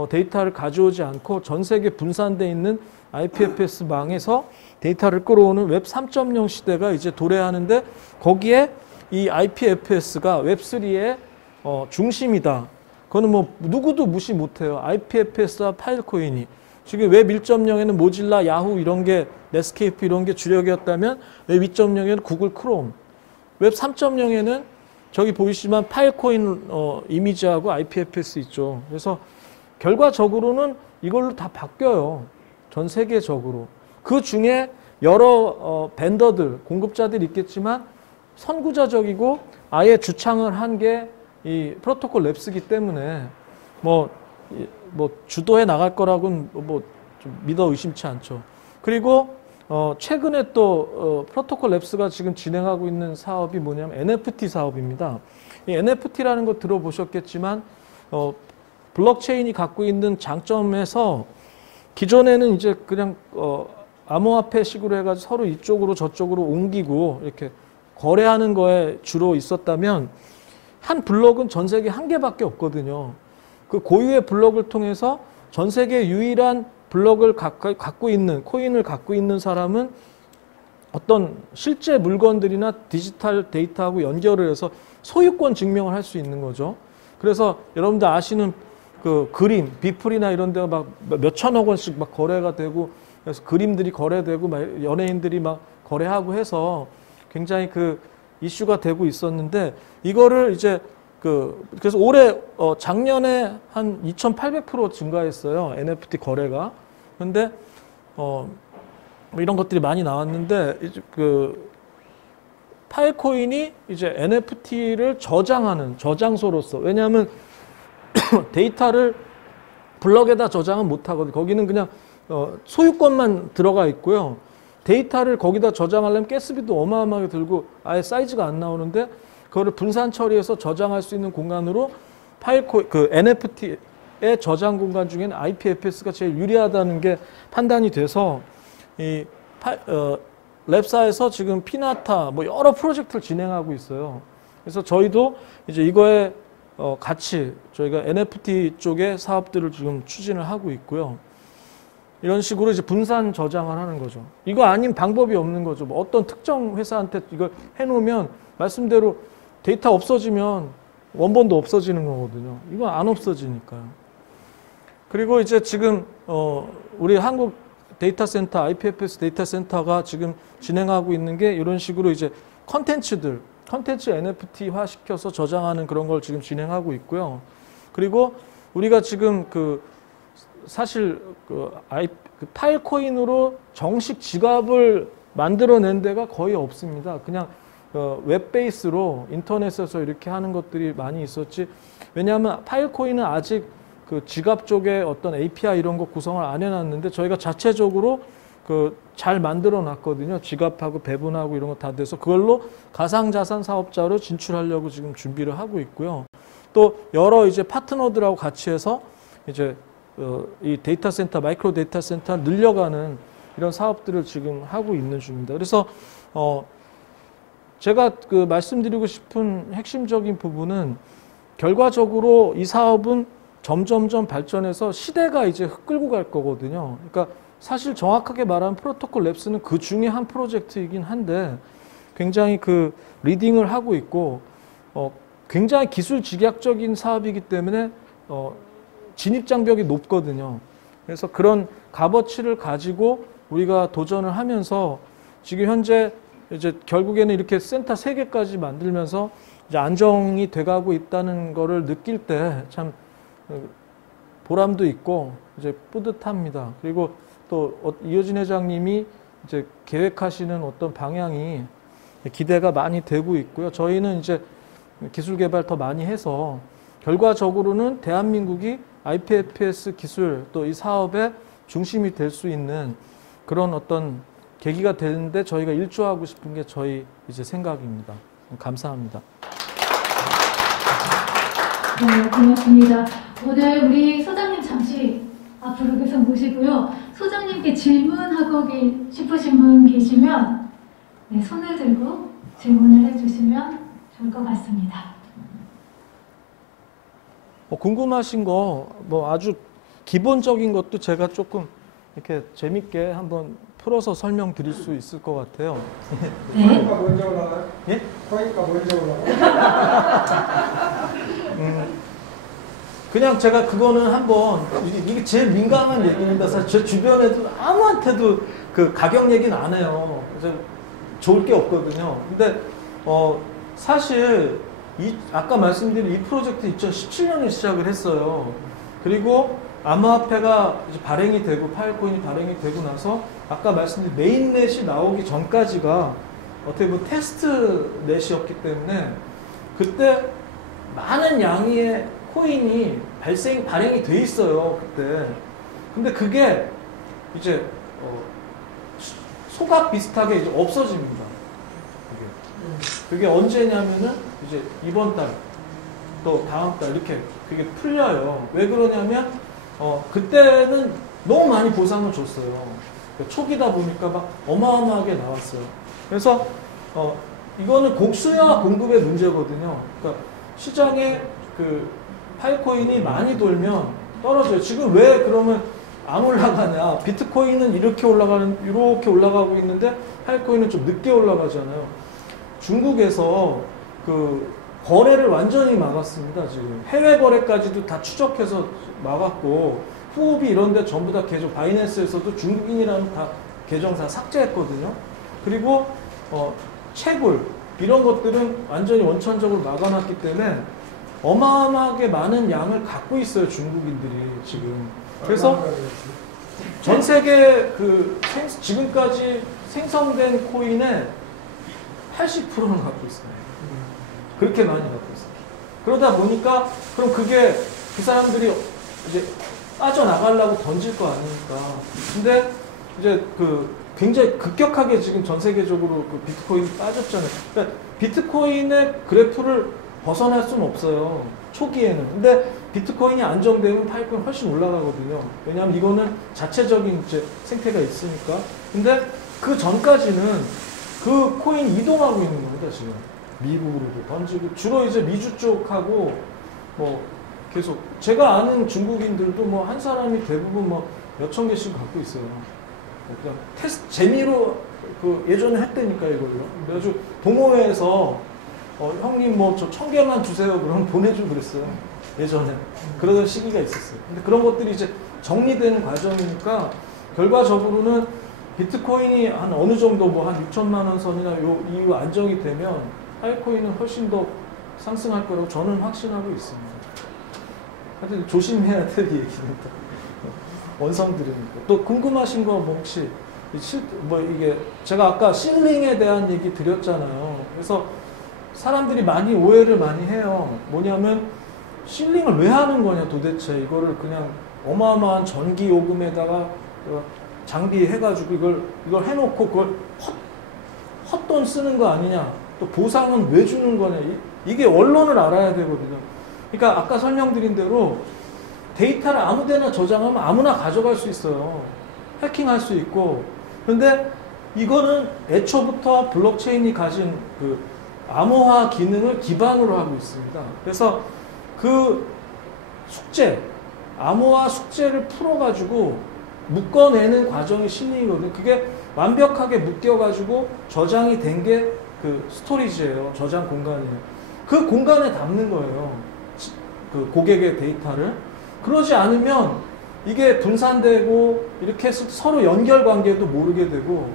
데이터를 가져오지 않고 전 세계 분산돼 있는 IPFS 망에서 데이터를 끌어오는 웹 3.0 시대가 이제 도래하는데 거기에 이 IPFS가 웹3의 중심이다. 그거는 뭐 누구도 무시 못해요. IPFS와 파일코인이. 지금 웹 1.0에는 모질라, 야후 이런 게 넷스케이프 이런 게 주력이었다면 웹 2.0에는 구글 크롬. 웹 3.0에는 저기 보이시지만 파일코인 이미지하고 IPFS 있죠. 그래서 결과적으로는 이걸로 다 바뀌어요. 전 세계적으로. 그 중에 여러 벤더들, 공급자들이 있겠지만 선구자적이고 아예 주창을 한 게 이 프로토콜 랩스기 때문에 뭐 주도해 나갈 거라고는 좀 믿어 의심치 않죠. 그리고 최근에 또 프로토콜 랩스가 지금 진행하고 있는 사업이 뭐냐면 NFT 사업입니다. 이 NFT라는 거 들어보셨겠지만 블록체인이 갖고 있는 장점에서 기존에는 이제 그냥 암호화폐식으로 해가지고 서로 이쪽으로 저쪽으로 옮기고 이렇게 거래하는 거에 주로 있었다면 한 블록은 전 세계 한 개밖에 없거든요. 그 고유의 블록을 통해서 전 세계 유일한 블록을 갖고 있는 코인을 갖고 있는 사람은 어떤 실제 물건들이나 디지털 데이터하고 연결을 해서 소유권 증명을 할 수 있는 거죠. 그래서 여러분들 아시는 그 그림, 비플이나 이런 데가 막 몇천억 원씩 막 거래가 되고 그래서 그림들이 거래되고 막 연예인들이 막 거래하고 해서 굉장히 그 이슈가 되고 있었는데 이거를 이제 그래서 올해 작년에 한 2,800% 증가했어요. NFT 거래가. 근데 뭐 이런 것들이 많이 나왔는데 이제 그 파일코인이 이제 NFT를 저장하는 저장소로서 왜냐하면 데이터를 블럭에다 저장은 못 하거든요. 거기는 그냥 소유권만 들어가 있고요. 데이터를 거기다 저장하려면 가스비도 어마어마하게 들고 아예 사이즈가 안 나오는데 그거를 분산 처리해서 저장할 수 있는 공간으로 그 NFT의 저장 공간 중에는 IPFS가 제일 유리하다는 게 판단이 돼서 이 랩사에서 지금 피나타 뭐 여러 프로젝트를 진행하고 있어요. 그래서 저희도 이제 이거에 같이 저희가 NFT 쪽의 사업들을 지금 추진을 하고 있고요. 이런 식으로 이제 분산 저장을 하는 거죠. 이거 아닌 방법이 없는 거죠. 뭐 어떤 특정 회사한테 이걸 해놓으면 말씀대로 데이터 없어지면 원본도 없어지는 거거든요. 이건 안 없어지니까요. 그리고 이제 지금 우리 한국 데이터 센터, IPFS 데이터 센터가 지금 진행하고 있는 게 이런 식으로 이제 컨텐츠 NFT화 시켜서 저장하는 그런 걸 지금 진행하고 있고요. 그리고 우리가 지금 사실 파일코인으로 정식 지갑을 만들어낸 데가 거의 없습니다. 그냥 웹 베이스로 인터넷에서 이렇게 하는 것들이 많이 있었지. 왜냐하면 파일코인은 아직 그 지갑 쪽에 어떤 API 이런 거 구성을 안 해놨는데 저희가 자체적으로 잘 만들어 놨거든요. 지갑하고 배분하고 이런 거 다 돼서 그걸로 가상자산 사업자로 진출하려고 지금 준비를 하고 있고요. 또 여러 이제 파트너들하고 같이 해서 이제 이 데이터 센터, 마이크로 데이터 센터 늘려가는 이런 사업들을 지금 하고 있는 중입니다. 그래서 제가 말씀드리고 싶은 핵심적인 부분은 결과적으로 이 사업은 점점점 발전해서 시대가 이제 끌고 갈 거거든요. 그러니까 사실 정확하게 말하면 프로토콜 랩스는 그 중에 한 프로젝트이긴 한데 굉장히 리딩을 하고 있고 굉장히 기술 직약적인 사업이기 때문에 진입 장벽이 높거든요. 그래서 그런 값어치를 가지고 우리가 도전을 하면서 지금 현재 이제 결국에는 이렇게 센터 3개까지 만들면서 이제 안정이 돼가고 있다는 거를 느낄 때 참 보람도 있고 이제 뿌듯합니다. 그리고 또 이효진 회장님이 이제 계획하시는 어떤 방향이 기대가 많이 되고 있고요. 저희는 이제 기술 개발 더 많이 해서 결과적으로는 대한민국이 IPFS 기술 또 이 사업의 중심이 될 수 있는 그런 어떤 계기가 되는데 저희가 일조하고 싶은 게 저희 이제 생각입니다. 감사합니다. 네, 고맙습니다. 오늘 우리 소장님 잠시 앞으로 계속 모시고요. 소장님께 질문하고 싶으신 분 계시면 네, 손을 들고 질문을 해주시면 좋을 것 같습니다. 궁금하신 거 뭐 아주 기본적인 것도 제가 조금 이렇게 재밌게 한번 풀어서 설명드릴 수 있을 것 같아요. 네. 코인가 먼저 올라가요? 예? 코인가 먼저 올라가요? 그냥 제가 그거는 한번 이게 제일 민감한 얘기입니다. 사실 제 주변에도 아무한테도 그 가격 얘기는 안 해요. 그래서 좋을 게 없거든요. 근데 사실 아까 말씀드린 이 프로젝트 2017년에 시작을 했어요. 그리고 암호화폐가 이제 발행이 되고 파일코인이 발행이 되고 나서 아까 말씀드린 메인넷이 나오기 전까지가 어떻게 보면 테스트넷이었기 때문에 그때 많은 양의 코인이 발행이 돼 있어요, 그때. 근데 그게 이제 소각 비슷하게 이제 없어집니다. 그게 언제냐면은 이제 이번 달, 또 다음 달 이렇게 그게 풀려요. 왜 그러냐면 그때는 너무 많이 보상을 줬어요. 그러니까 초기다 보니까 막 어마어마하게 나왔어요. 그래서 이거는 곡수와 공급의 문제거든요. 그러니까 시장에 그 파일코인이 많이 돌면 떨어져요. 지금 왜 그러면 안 올라가냐? 비트코인은 이렇게 올라가고 있는데 파일코인은 좀 늦게 올라가잖아요. 중국에서 그 거래를 완전히 막았습니다. 지금 해외 거래까지도 다 추적해서 막았고 후오비 이런데 전부 다 계정 바이낸스에서도 중국인이라는 다 계정 다 삭제했거든요. 그리고 채굴 이런 것들은 완전히 원천적으로 막아놨기 때문에 어마어마하게 많은 양을 갖고 있어요, 중국인들이 지금. 그래서 전 세계 지금까지 생성된 코인의 80%는 갖고 있어요. 그렇게 많이 갖고 있어요. 그러다 보니까 그럼 그게 그 사람들이 이제 빠져나가려고 던질 거 아닙니까? 근데 이제 굉장히 급격하게 지금 전 세계적으로 그 비트코인이 빠졌잖아요. 그러니까 비트코인의 그래프를 벗어날 수는 없어요. 초기에는. 근데 비트코인이 안정되면 파일코인 훨씬 올라가거든요. 왜냐하면 이거는 자체적인 이제 생태가 있으니까. 근데 그 전까지는 그 코인 이동하고 있는 겁니다, 지금. 미국으로도 던지고. 주로 이제 미주 쪽하고 뭐 계속. 제가 아는 중국인들도 뭐 한 사람이 대부분 뭐 몇천 개씩 갖고 있어요. 그냥 테스트, 재미로 예전에 했다니까 이걸로. 그래가지고 동호회에서 형님 뭐 저 1000개만 주세요. 그러면 보내주고 그랬어요. 예전에. 그러던 시기가 있었어요. 근데 그런 것들이 이제 정리되는 과정이니까 결과적으로는 비트코인이 한 어느 정도 뭐 한 6천만 원 선이나 요 이후 안정이 되면 파일코인은 훨씬 더 상승할 거라고 저는 확신하고 있습니다. 하여튼 조심해야 될 얘기입니다. 원성들으니까. 또 궁금하신 거 뭐 혹시 이게 제가 아까 실링에 대한 얘기 드렸잖아요. 그래서 사람들이 많이 오해를 많이 해요. 뭐냐면 실링을 왜 하는 거냐 도대체. 이거를 그냥 어마어마한 전기 요금에다가 장비 해가지고 이걸 해놓고 그걸 헛돈 쓰는 거 아니냐. 또 보상은 왜 주는 거냐. 이게 원론을 알아야 되거든요. 그러니까 아까 설명드린 대로 데이터를 아무데나 저장하면 아무나 가져갈 수 있어요. 해킹할 수 있고. 근데 이거는 애초부터 블록체인이 가진 그 암호화 기능을 기반으로 하고 있습니다. 그래서 그 암호화 숙제를 풀어가지고 묶어내는 과정이 실링이거든요. 그게 완벽하게 묶여가지고 저장이 된 게 그 스토리지예요. 저장 공간이에요. 그 공간에 담는 거예요. 그 고객의 데이터를. 그러지 않으면 이게 분산되고 이렇게 해서 서로 연결 관계도 모르게 되고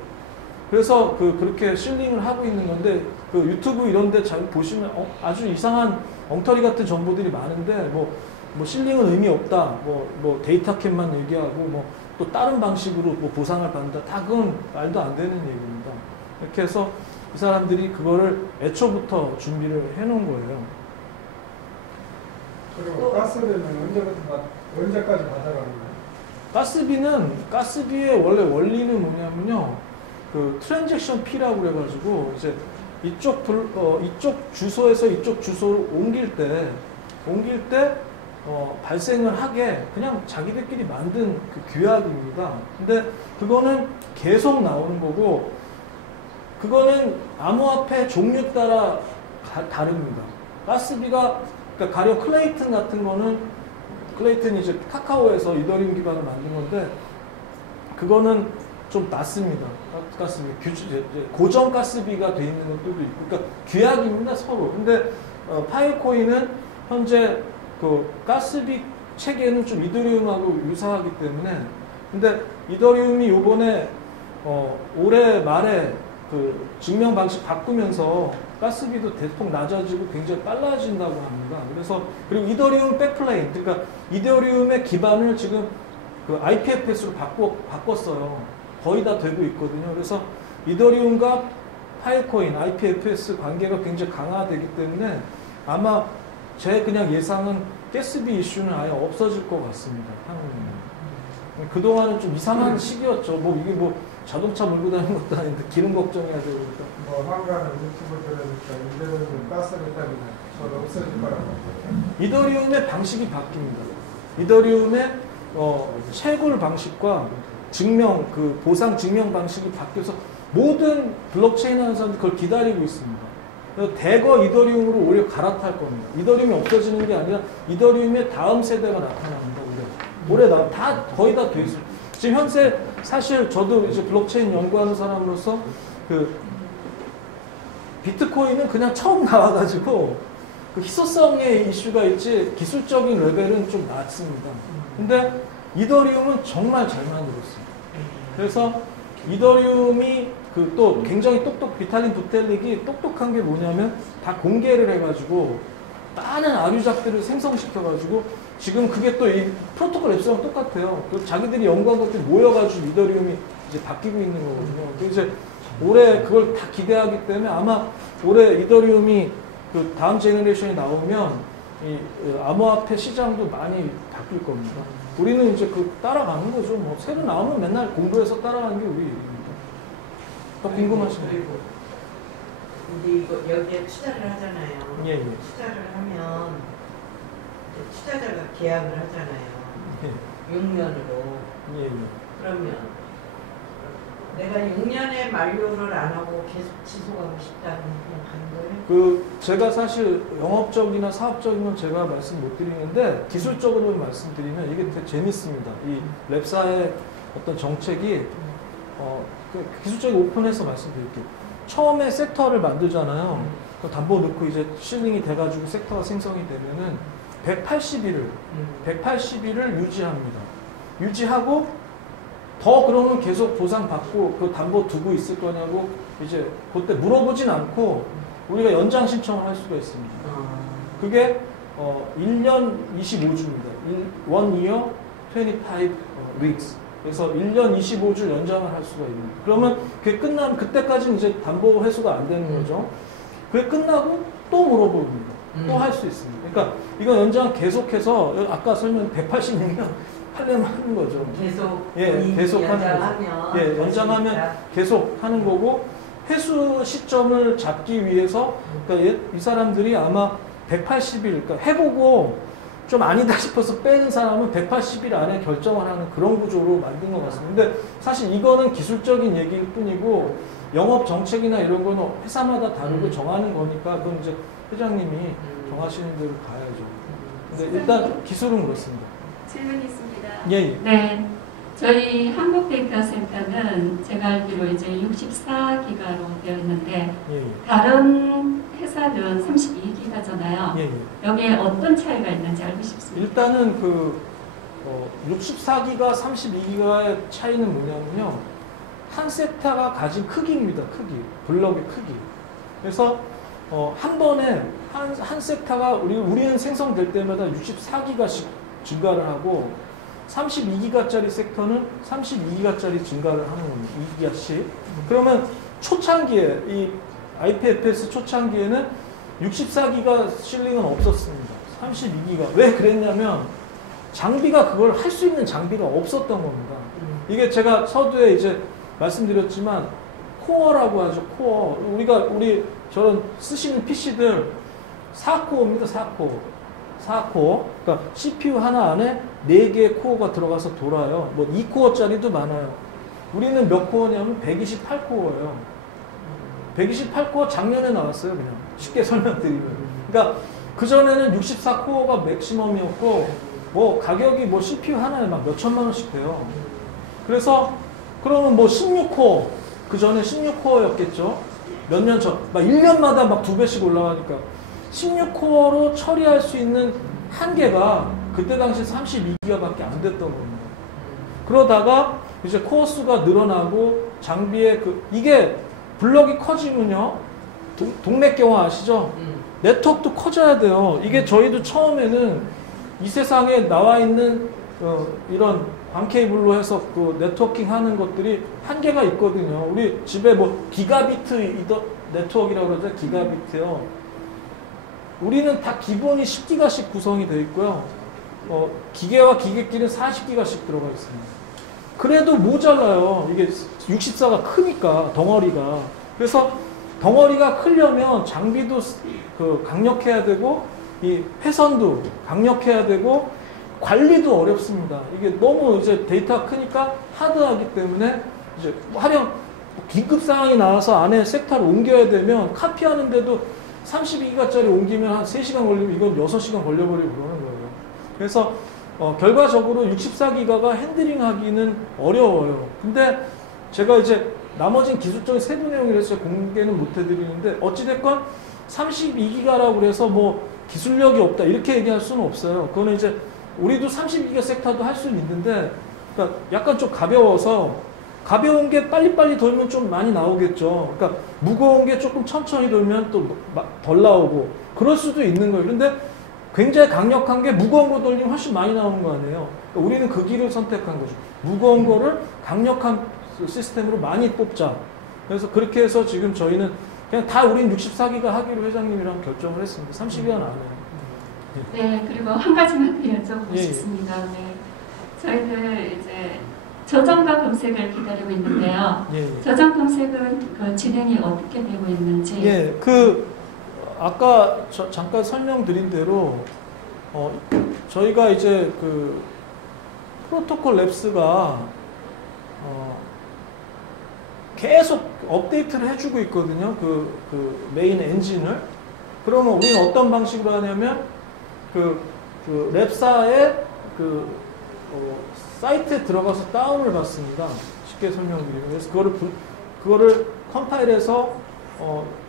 그래서 그렇게 실링을 하고 있는 건데 그 유튜브 이런 데 잘 보시면 아주 이상한 엉터리 같은 정보들이 많은데 뭐 실링은 의미 없다. 뭐 데이터 캡만 얘기하고 또 다른 방식으로 뭐 보상을 받는다. 다 그건 말도 안 되는 얘기입니다. 이렇게 해서 이 사람들이 그거를 애초부터 준비를 해놓은 거예요. 그리고 가스비는 언제까지 받아가는 거예요? 가스비의 원래 원리는 뭐냐면요, 그 트랜잭션 피라고 그래가지고 이제 이쪽 주소에서 이쪽 주소로 옮길 때 발생을 하게 그냥 자기들끼리 만든 그 규약입니다. 근데 그거는 계속 나오는 거고, 그거는 암호화폐 종류 따라 다릅니다. 가스비가, 그러니까 가령 클레이튼 같은 거는, 클레이튼이 이제 카카오에서 이더리움 기반을 만든 건데, 그거는 좀 낮습니다. 가스비. 고정 가스비가 돼 있는 것들도 있고, 그러니까 규약입니다, 서로. 근데 파일코인은 현재 그 가스비 체계는 좀 이더리움하고 유사하기 때문에, 근데 이더리움이 요번에 올해 말에 그 증명 방식 바꾸면서 가스비도 대폭 낮아지고 굉장히 빨라진다고 합니다. 그래서 그리고 이더리움 백플레인, 그러니까 이더리움의 기반을 지금 그 IPFS로 바꿨어요. 거의 다 되고 있거든요. 그래서 이더리움과 파일코인, IPFS 관계가 굉장히 강화되기 때문에 아마 제 그냥 예상은 가스비 이슈는 아예 없어질 것 같습니다. 한국은. 그동안은 좀 이상한 시기였죠. 뭐 이게 뭐 자동차 몰고 다니는 것도 아닌데 기름 걱정해야 되고 그러니까. 뭐 한가는 유튜브 들으니까 이더리움 가스비 때문에 저도 없어질 거라고. 이더리움의 방식이 바뀝니다. 이더리움의 채굴 방식과 증명, 그 보상 증명 방식이 바뀌어서 모든 블록체인 하는 사람들이 그걸 기다리고 있습니다. 그래서 대거 이더리움으로 오히려 갈아탈 겁니다. 이더리움이 없어지는 게 아니라 이더리움의 다음 세대가 나타납니다. 올해 거의 다 돼 있어요. 지금 현재 사실 저도 이제 블록체인 연구하는 사람으로서 그 비트코인은 그냥 처음 나와가지고 그 희소성의 이슈가 있지 기술적인 레벨은 좀 낮습니다. 근데 이더리움은 정말 잘 만들었어요. 그래서 이더리움이 그 또 굉장히 비탈린 부텔릭이 똑똑한 게 뭐냐면 다 공개를 해가지고 많은 아류작들을 생성시켜가지고 지금 그게 또 이 프로토콜 앱스랑 똑같아요. 그 자기들이 연구한 것들이 모여가지고 이더리움이 이제 바뀌고 있는 거거든요. 그래서 이제 올해 그걸 다 기대하기 때문에 아마 올해 이더리움이 그 다음 제너레이션이 나오면 이 암호화폐 시장도 많이 바뀔 겁니다. 우리는 이제 그 따라가는 거죠. 뭐 새로 나오면 맨날 공부해서 따라가는 게 우리 일입니다. 더 궁금하시나요? 우리 이거 여기에 투자를 하잖아요. 예. 투자를 하면 투자자가 계약을 하잖아요. 예. 6년으로. 예. 그러면 내가 6년에 만료를 안 하고 계속 지속하고 싶다면 그냥 가는 거예요? 그 제가 사실 영업적이나 사업적인 건 제가 말씀 못 드리는데 기술적으로 말씀드리면 이게 되게 재밌습니다. 이 랩사의 어떤 정책이 그 기술적인 오픈해서 말씀드릴게요. 처음에 섹터를 만들잖아요. 그 담보 넣고 이제 실링이 돼가지고 섹터가 생성이 되면은 180일을 유지합니다. 유지하고 더 그러면 계속 보상받고 그 담보 두고 있을 거냐고 이제 그때 물어보진 않고 우리가 연장 신청을 할 수가 있습니다. 그게 1년 25주입니다. 1 year 25 weeks. 그래서 1년 25주 연장을 할 수가 있는. 그러면 그게 끝나면 그때까지는 이제 담보 회수가 안 되는 거죠. 그게 끝나고 또 물어봅니다. 또 할 수 있습니다. 그러니까 이건 연장 계속해서 아까 설명 180년이면 하려면 하는 거죠. 계속 계속 하는 연장하면 거죠. 예, 연장하면 계속 하는 거고 회수 시점을 잡기 위해서 그러니까 이 사람들이 아마 180일 그러니까 해보고 좀 아니다 싶어서 빼는 사람은 180일 안에 결정을 하는 그런 구조로 만든 것 같습니다. 근데 사실 이거는 기술적인 얘기일 뿐이고 영업 정책이나 이런 거는 회사마다 다르고 정하는 거니까 그건 이제 회장님이 정하시는 대로 가야죠. 근데 일단 기술은 그렇습니다. 질문이 있습니다. 예. 네. 저희 한국데이터센터는 제가 알기로 이제 64기가로 되어 있는데 예. 다른 회사는 32기가잖아요. 예. 여기에 어떤 차이가 있는지 알고 싶습니다. 일단은 그 64기가, 32기가의 차이는 뭐냐면요. 한 섹터가 가진 크기입니다. 크기. 블럭의 크기. 그래서 한 번에 한 섹터가 우리는 생성될 때마다 64기가씩 증가를 하고 32기가짜리 섹터는 32기가짜리 증가를 하는 겁니다. 2기가씩. 그러면 초창기에 이 IPFS 초창기에는 64기가 실링은 없었습니다. 32기가. 왜 그랬냐면 장비가 그걸 할 수 있는 장비가 없었던 겁니다. 이게 제가 서두에 이제 말씀드렸지만 코어라고 하죠. 코어. 우리 저런 쓰시는 PC들 4코어입니다. 4코어. 그러니까 CPU 하나 안에 4개의 코어가 들어가서 돌아요. 뭐 2코어짜리도 많아요. 우리는 몇 코어냐면 128코어예요. 128코어 작년에 나왔어요. 그냥 쉽게 설명드리면. 그러니까 그전에는 64코어가 맥시멈이었고 뭐 가격이 뭐 CPU 하나에 막 몇 천만 원씩 돼요. 그래서 그러면 뭐 16코어, 그 전에 16코어였겠죠. 몇 년 전, 막 1년마다 막 2배씩 올라가니까 16코어로 처리할 수 있는 한계가 그때 당시 32기가밖에 안 됐던 겁니다. 그러다가 이제 코어 수가 늘어나고 장비의 이게 블럭이 커지면요, 동맥경화 아시죠? 네트워크도 커져야 돼요. 이게 저희도 처음에는 이 세상에 나와 있는 이런 광 케이블로 해서 그 네트워킹 하는 것들이 한계가 있거든요. 우리 집에 뭐 기가비트 네트워크라고 그러죠. 기가비트요. 우리는 다 기본이 10기가씩 구성이 되어 있고요. 기계와 기계끼리는 40기가씩 들어가 있습니다. 그래도 모자라요. 이게 64가 크니까 덩어리가. 그래서 덩어리가 크려면 장비도 강력해야 되고 이 회선도 강력해야 되고 관리도 어렵습니다. 이게 너무 이제 데이터가 크니까 하드하기 때문에 이제 하령 긴급 상황이 나와서 안에 섹터를 옮겨야 되면 카피하는데도 32기가짜리 옮기면 한 3시간 걸리면 이건 6시간 걸려버리고 그러는 거예요. 그래서 결과적으로 64기가가 핸들링하기는 어려워요. 근데 제가 이제 나머진 기술적인 세부 내용이라서 공개는 못 해드리는데 어찌됐건 32기가라고 그래서 뭐 기술력이 없다 이렇게 얘기할 수는 없어요. 그거는 이제 우리도 32기가 섹터도 할 수는 있는데 그러니까 약간 좀 가벼워서 가벼운 게 빨리빨리 돌면 좀 많이 나오겠죠. 그러니까 무거운 게 조금 천천히 돌면 또 덜 나오고 그럴 수도 있는 거예요. 그런데 굉장히 강력한 게 무거운 거 돌리면 훨씬 많이 나오는 거 아니에요. 그러니까 우리는 그 길을 선택한 거죠. 무거운 거를 강력한 시스템으로 많이 뽑자. 그래서 그렇게 해서 지금 저희는 그냥 다 우린 64기가 하기로 회장님이랑 결정을 했습니다. 30기가는 안 해요. 네, 그리고 한 가지만 더 여쭤보고 예. 싶습니다. 네. 저희들 이제 저장과 검색을 기다리고 있는데요. 예. 저장 검색은 그 진행이 어떻게 되고 있는지. 예, 아까 잠깐 설명드린 대로 저희가 이제 그 프로토콜 랩스가 계속 업데이트를 해주고 있거든요. 그 메인 엔진을. 그러면 우리는 어떤 방식으로 하냐면 그 랩사의 사이트에 들어가서 다운을 받습니다. 쉽게 설명드리면. 그래서 그거를 컴파일해서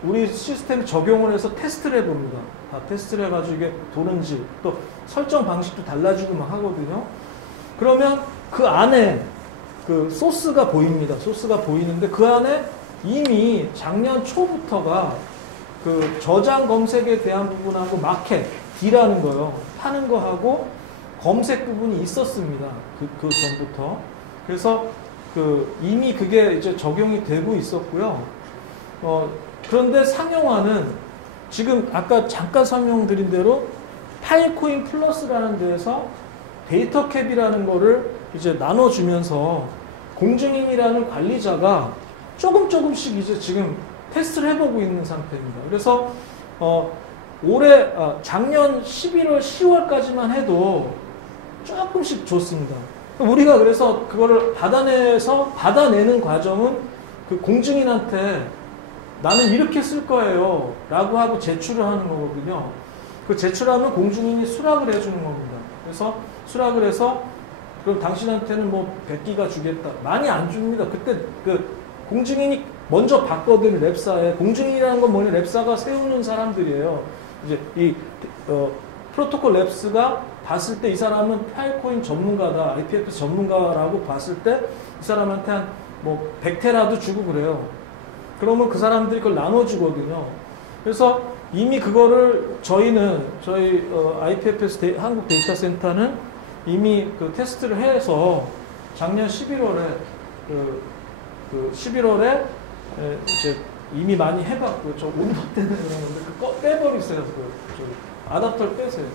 우리 시스템 적용을 해서 테스트를 해봅니다. 다 테스트를 해가지고 이게 도는지 또 설정 방식도 달라지고 막 하거든요. 그러면 그 안에 그 소스가 보입니다. 소스가 보이는데 그 안에 이미 작년 초부터가 그 저장 검색에 대한 부분하고 마켓, D라는 거요. 파는 거하고 검색 부분이 있었습니다. 그 전부터. 그래서 이미 그게 이제 적용이 되고 있었고요. 그런데 상용화는 지금 아까 잠깐 설명드린 대로 파일코인 플러스라는 데에서 데이터 캡이라는 거를 이제 나눠주면서 공증인이라는 관리자가 조금씩 이제 지금 테스트를 해보고 있는 상태입니다. 그래서 작년 11월, 10월까지만 해도 조금씩 줬습니다. 우리가 그래서 그거를 받아내는 과정은 그 공증인한테 나는 이렇게 쓸 거예요 라고 하고 제출을 하는 거거든요. 그 제출하면 공증인이 수락을 해주는 겁니다. 그래서 수락을 해서 그럼 당신한테는 뭐 100기가 주겠다. 많이 안 줍니다. 그때 그 공증인이 먼저 봤거든요. 랩사에. 공증인이라는 건 뭐냐? 랩사가 세우는 사람들이에요. 이제 이 프로토콜 랩스가 봤을 때 이 사람은 파일코인 전문가다, IPFS 전문가라고 봤을 때 이 사람한테 한 뭐 100테라도 주고 그래요. 그러면 그 사람들이 그걸 나눠주거든요. 그래서 이미 그거를 저희 IPFS 한국 데이터 센터는 이미 그 테스트를 해서 작년 11월에 11월에 이제 이미 많이 해봤고 저 온도 때문에 그런 건데 그거 빼버리세요. 저 아답터를 빼세요.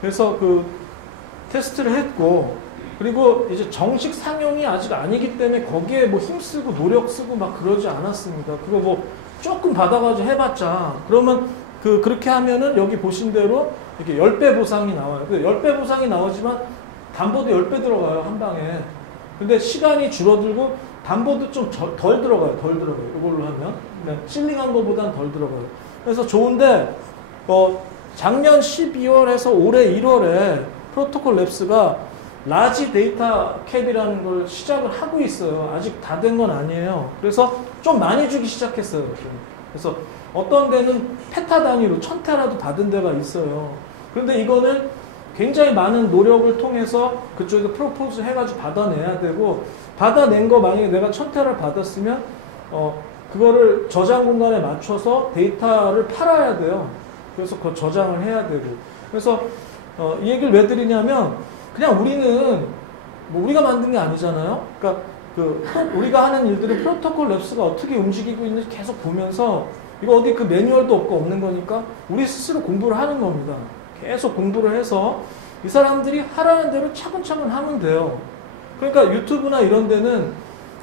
그래서 그 테스트를 했고 그리고 이제 정식 상용이 아직 아니기 때문에 거기에 뭐 힘쓰고 노력 쓰고 막 그러지 않았습니다. 그거 뭐 조금 받아가지고 해봤자 그러면 그렇게 하면은 여기 보신 대로 이렇게 10배 보상이 나와요. 10배 보상이 나오지만 담보도 10배 들어가요, 한 방에. 근데 시간이 줄어들고 담보도 좀 덜 들어가요. 이걸로 하면. 네, 실링한 것보다는 덜 들어가요. 그래서 좋은데 작년 12월에서 올해 1월에 프로토콜 랩스가 라지 데이터 캡이라는 걸 시작을 하고 있어요. 아직 다 된 건 아니에요. 그래서 좀 많이 주기 시작했어요. 그래서 어떤 데는 페타 단위로 1000테라도 받은 데가 있어요. 그런데 이거는 굉장히 많은 노력을 통해서 그쪽에 프로포즈 해가지고 받아내야 되고 받아낸 거 만약에 내가 1000테라를 받았으면 그거를 저장 공간에 맞춰서 데이터를 팔아야 돼요. 그래서 그거 저장을 해야 되고 그래서 이 얘기를 왜 드리냐면 그냥 우리는 뭐 우리가 만든 게 아니잖아요. 그러니까 우리가 하는 일들은 프로토콜 랩스가 어떻게 움직이고 있는지 계속 보면서 이거 어디 그 매뉴얼도 없는 거니까 우리 스스로 공부를 하는 겁니다. 계속 공부를 해서 이 사람들이 하라는 대로 차근차근 하면 돼요. 그러니까 유튜브나 이런 데는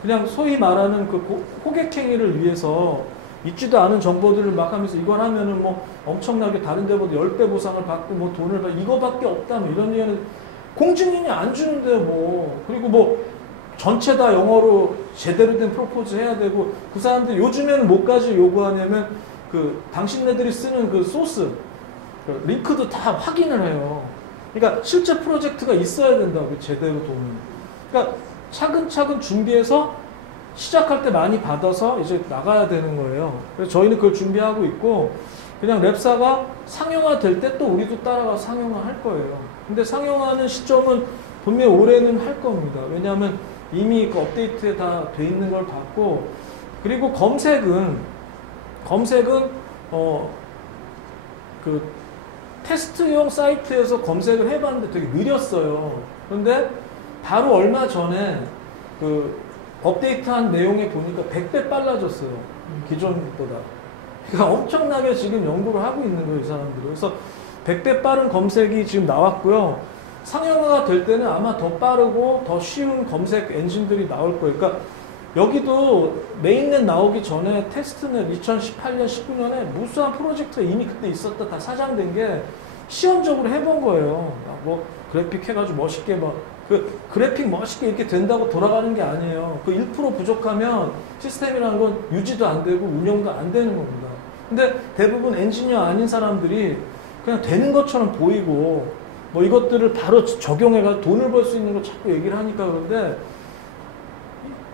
그냥 소위 말하는 그 호객행위를 위해서 있지도 않은 정보들을 막 하면서 이걸 하면은 뭐 엄청나게 다른 데보다 10배 보상을 받고 뭐 돈을 받고 이거밖에 없다 뭐 이런 얘기는 공증인이 안 주는데 뭐 그리고 뭐 전체 다 영어로 제대로 된 프로포즈 해야 되고 그 사람들 요즘에는 뭐까지 요구하냐면 그 당신네들이 쓰는 그 소스 그 링크도 다 확인을 해요. 그러니까 실제 프로젝트가 있어야 된다고 제대로 돈을. 그러니까 차근차근 준비해서 시작할 때 많이 받아서 이제 나가야 되는 거예요. 그래서 저희는 그걸 준비하고 있고 그냥 랩사가 상용화 될 때 또 우리도 따라가 상용화 할 거예요. 근데 상용화하는 시점은 분명히 올해는 할 겁니다. 왜냐하면 이미 그 업데이트에 다 돼 있는 걸 봤고 그리고 검색은 그 테스트용 사이트에서 검색을 해봤는데 되게 느렸어요. 그런데 바로 얼마 전에 그 업데이트한 내용에 보니까 100배 빨라졌어요. 기존보다. 그러니까 엄청나게 지금 연구를 하고 있는 거예요, 이 사람들이. 그래서 100배 빠른 검색이 지금 나왔고요. 상용화가 될 때는 아마 더 빠르고 더 쉬운 검색 엔진들이 나올 거예요. 그러니까 여기도 메인넷 나오기 전에 테스트넷 2018년, 19년에 무수한 프로젝트가 이미 그때 있었다 다 사장된 게 시험적으로 해본 거예요. 뭐 그래픽 해가지고 멋있게 막 그 그래픽 멋있게 이렇게 된다고 돌아가는 게 아니에요. 그 1% 부족하면 시스템이라는 건 유지도 안 되고 운영도 안 되는 겁니다. 근데 대부분 엔지니어 아닌 사람들이 그냥 되는 것처럼 보이고 뭐 이것들을 바로 적용해가지고 돈을 벌 수 있는 거 자꾸 얘기를 하니까 그런데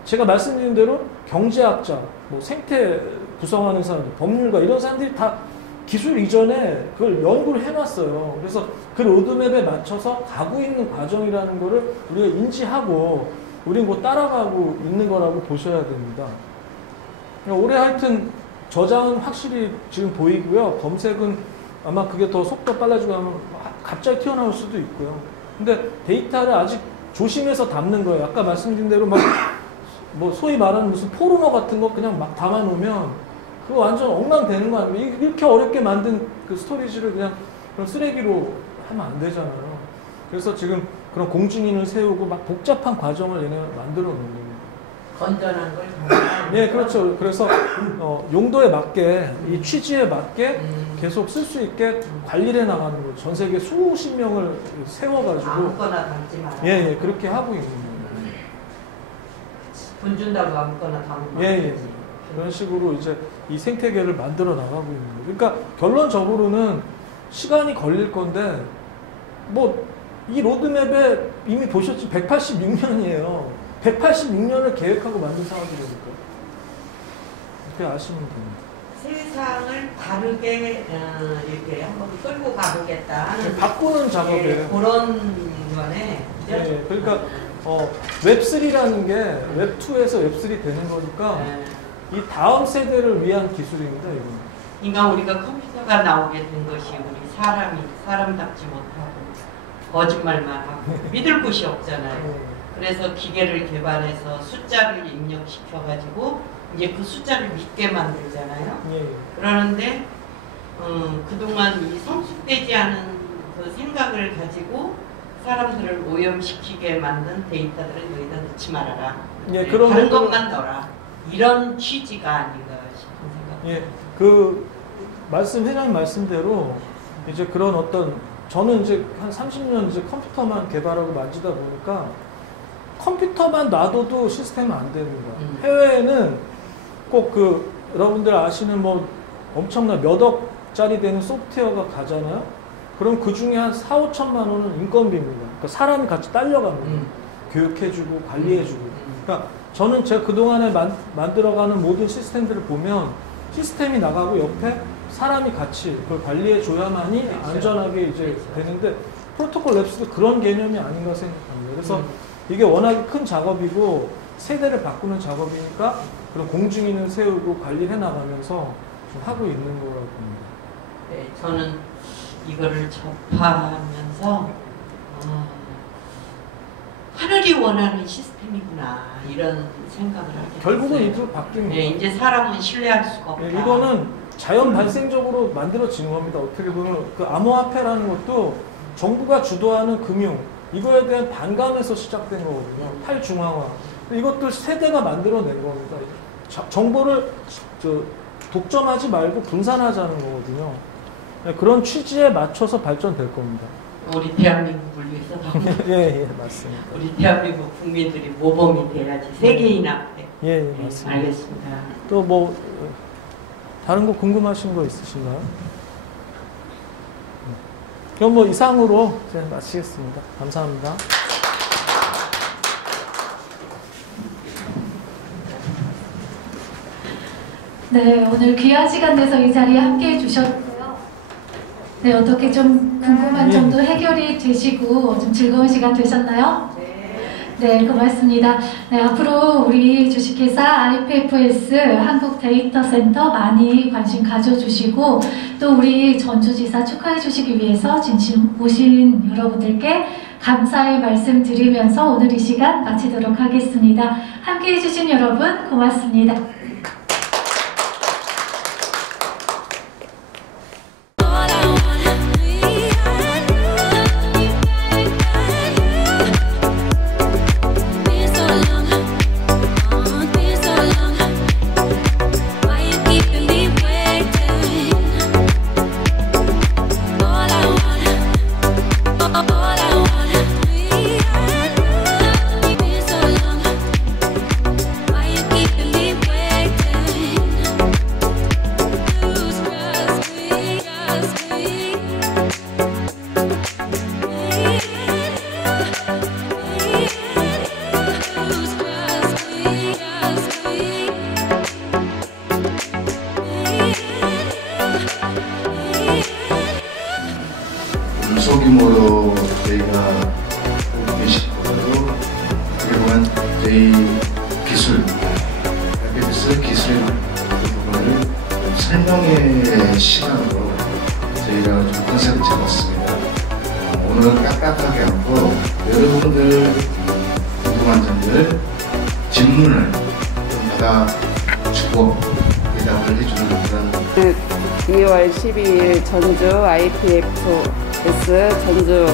제가 말씀드린 대로 경제학자, 뭐 생태 구성하는 사람들, 법률가 이런 사람들이 다 기술 이전에 그걸 연구를 해놨어요. 그래서 그 로드맵에 맞춰서 가고 있는 과정이라는 거를 우리가 인지하고 우리는 뭐 따라가고 있는 거라고 보셔야 됩니다. 올해 하여튼 저장은 확실히 지금 보이고요. 검색은 아마 그게 더 속도 빨라지고 하면 갑자기 튀어나올 수도 있고요. 근데 데이터를 아직 조심해서 담는 거예요. 아까 말씀드린 대로 막 뭐 소위 말하는 무슨 포르노 같은 거 그냥 막 담아놓으면 그거 완전 엉망되는 거 아니에요? 이렇게 어렵게 만든 그 스토리지를 그냥 그런 쓰레기로 하면 안 되잖아요. 그래서 지금 그런 공증인을 세우고 막 복잡한 과정을 얘네가 만들어 놓는 거예요. 건전한 걸 네, 그렇죠. 그래서 용도에 맞게 이 취지에 맞게 계속 쓸 수 있게 관리를 해 나가는 거죠. 전 세계 수십 명을 세워가지고 아무거나 담지 마라. 예, 그렇게 하고 있는 거예요. 돈 준다고 아무거나 담으면 예. 그런 식으로 이제 이 생태계를 만들어 나가고 있는 거예요. 그러니까 결론적으로는 시간이 걸릴 건데 뭐 이 로드맵에 이미 보셨지 186년이에요. 186년을 계획하고 만든 사람들이니까 그렇게 아시면 됩니다. 세상을 다르게 이렇게 한번 끌고 가보겠다 하는 바꾸는 작업이에요. 그런 거네. 네, 그러니까 웹3라는 게 웹2에서 웹3 되는 거니까 이 다음 세대를 위한 기술입니다. 이건. 그러니까 우리가 컴퓨터가 나오게 된 것이 우리 사람답지 못하고 거짓말만 하고 믿을 곳이 없잖아요. 그래서 기계를 개발해서 숫자를 입력시켜가지고 이제 그 숫자를 믿게 만들잖아요. 예. 그러는데 그동안 이 성숙되지 않은 그 생각을 가지고 사람들을 오염시키게 만든 데이터들은 여기다 넣지 말아라. 예, 그런 다른 것들은- 것만 넣어라. 이런 취지가 아닌가 싶은 생각. 예, 그 회장님 말씀대로 이제 그런 어떤 저는 이제 한 30년 이제 컴퓨터만 개발하고 만지다 보니까 컴퓨터만 놔둬도 시스템은 안 됩니다. 해외에는 꼭 그 여러분들 아시는 뭐 엄청난 몇 억짜리 되는 소프트웨어가 가잖아요. 그럼 그 중에 한 4, 5천만 원은 인건비입니다. 그러니까 사람이 같이 딸려갑니다. 교육해주고 관리해주고. 그러니까 저는 제가 그동안에 만들어가는 모든 시스템들을 보면 시스템이 나가고 옆에 사람이 같이 그걸 관리해줘야만이 안전하게 이제 되는데 프로토콜 랩스도 그런 개념이 아닌가 생각합니다. 그래서 이게 워낙에 큰 작업이고 세대를 바꾸는 작업이니까 그런 공중인을 세우고 관리를 해나가면서 좀 하고 있는 거라고 봅니다. 네, 저는 이거를 접하면서 하늘이 원하는 시스템이구나 이런 생각을 하게 결국은 됐어요. 이대로 바뀝니다. 네, 이제 사람은 신뢰할 수가 없다. 네, 이거는 자연 발생적으로 만들어지는 겁니다. 어떻게 보면 그 암호화폐라는 것도 정부가 주도하는 금융 이거에 대한 반감에서 시작된 거거든요. 탈중앙화. 이것도 세대가 만들어낸 겁니다. 정보를 독점하지 말고 분산하자는 거거든요. 네, 그런 취지에 맞춰서 발전될 겁니다. 우리 대한민국을 위해서 예, 맞습니다. 우리 대한민국 국민들이 모범이 돼야지 세계인 앞에. 예, 맞습니다. 알겠습니다. 또 뭐 다른 거 궁금하신 거 있으신가요? 그럼 뭐 이상으로 이제 마치겠습니다. 감사합니다. 네, 오늘 귀한 시간 내서 이 자리에 함께 해주셨고요. 네, 어떻게 좀 궁금한 점도 해결이 되시고 좀 즐거운 시간 되셨나요? 네, 고맙습니다. 네, 앞으로 우리 주식회사 IPFS 한국데이터센터 많이 관심 가져주시고 또 우리 전주지사 축하해 주시기 위해서 진심 오신 여러분들께 감사의 말씀 드리면서 오늘 이 시간 마치도록 하겠습니다. 함께 해주신 여러분 고맙습니다. 소규모로 저희가 하고 계시고도 그동안 저희 기술, IPFS 기술 부분을 설명의 시간으로 저희가 좀 컨셉을 잡았습니다. 오늘은 깍깍하게 않고 여러분들 궁금한 점들 질문을 좀 받아주고 대답을 해주는 그런 2월 12일 전주 IPFS 전주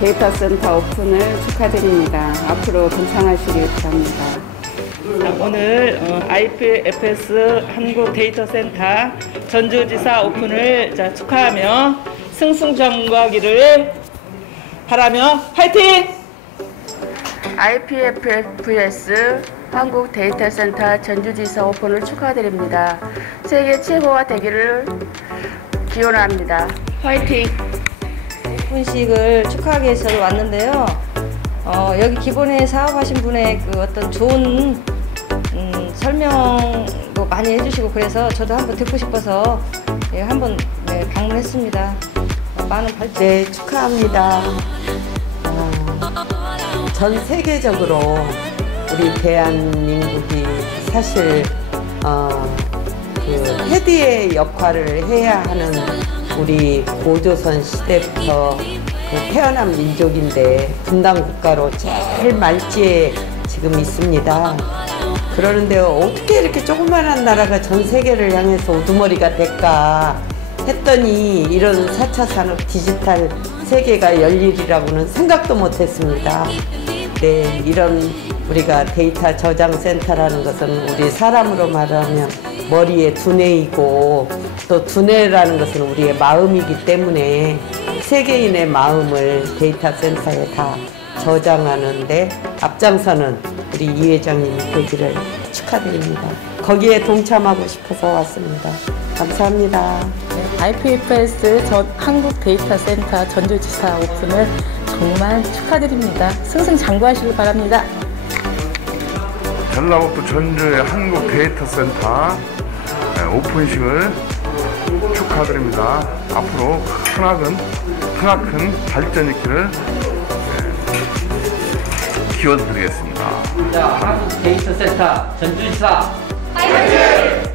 데이터센터 오픈을 축하드립니다. 앞으로 번창하시길 바랍니다. 오늘 IPFS 한국 데이터센터 전주지사 오픈을 축하하며 승승장구하기를 바라며 파이팅! IPFS 한국 데이터센터 전주지사 오픈을 축하드립니다. 세계 최고가 되기를 기원합니다. 화이팅! 오픈식을 축하하기 위해서 저도 왔는데요. 여기 기본에 사업하신 분의 그 어떤 좋은 설명도 많이 해주시고 그래서 저도 한번 듣고 싶어서 한번 방문했습니다. 많은 발전. 네, 축하합니다. 전 세계적으로 우리 대한민국이 사실 그 헤드의 역할을 해야 하는 우리 고조선 시대부터 태어난 민족인데 분단 국가로 제일 말지에 지금 있습니다. 그러는데 어떻게 이렇게 조그만한 나라가 전 세계를 향해서 우두머리가 될까 했더니 이런 4차 산업 디지털 세계가 열리리라고는 생각도 못했습니다. 네, 이런 우리가 데이터 저장 센터라는 것은 우리 사람으로 말하면 머리의 두뇌이고 또 두뇌라는 것은 우리의 마음이기 때문에 세계인의 마음을 데이터 센터에 다 저장하는데 앞장서는 우리 이 회장님이 되기를 축하드립니다. 거기에 동참하고 싶어서 왔습니다. 감사합니다. IPFS 한국 데이터 센터 전주지사 오픈을 정말 축하드립니다. 승승장구하시길 바랍니다. 전라북도 전주의 한국 데이터 센터 오픈식을 축하드립니다. 앞으로 크나큰 발전이 있기를 기원드리겠습니다. 자, 한국 데이터 센터 전주지사 화이팅!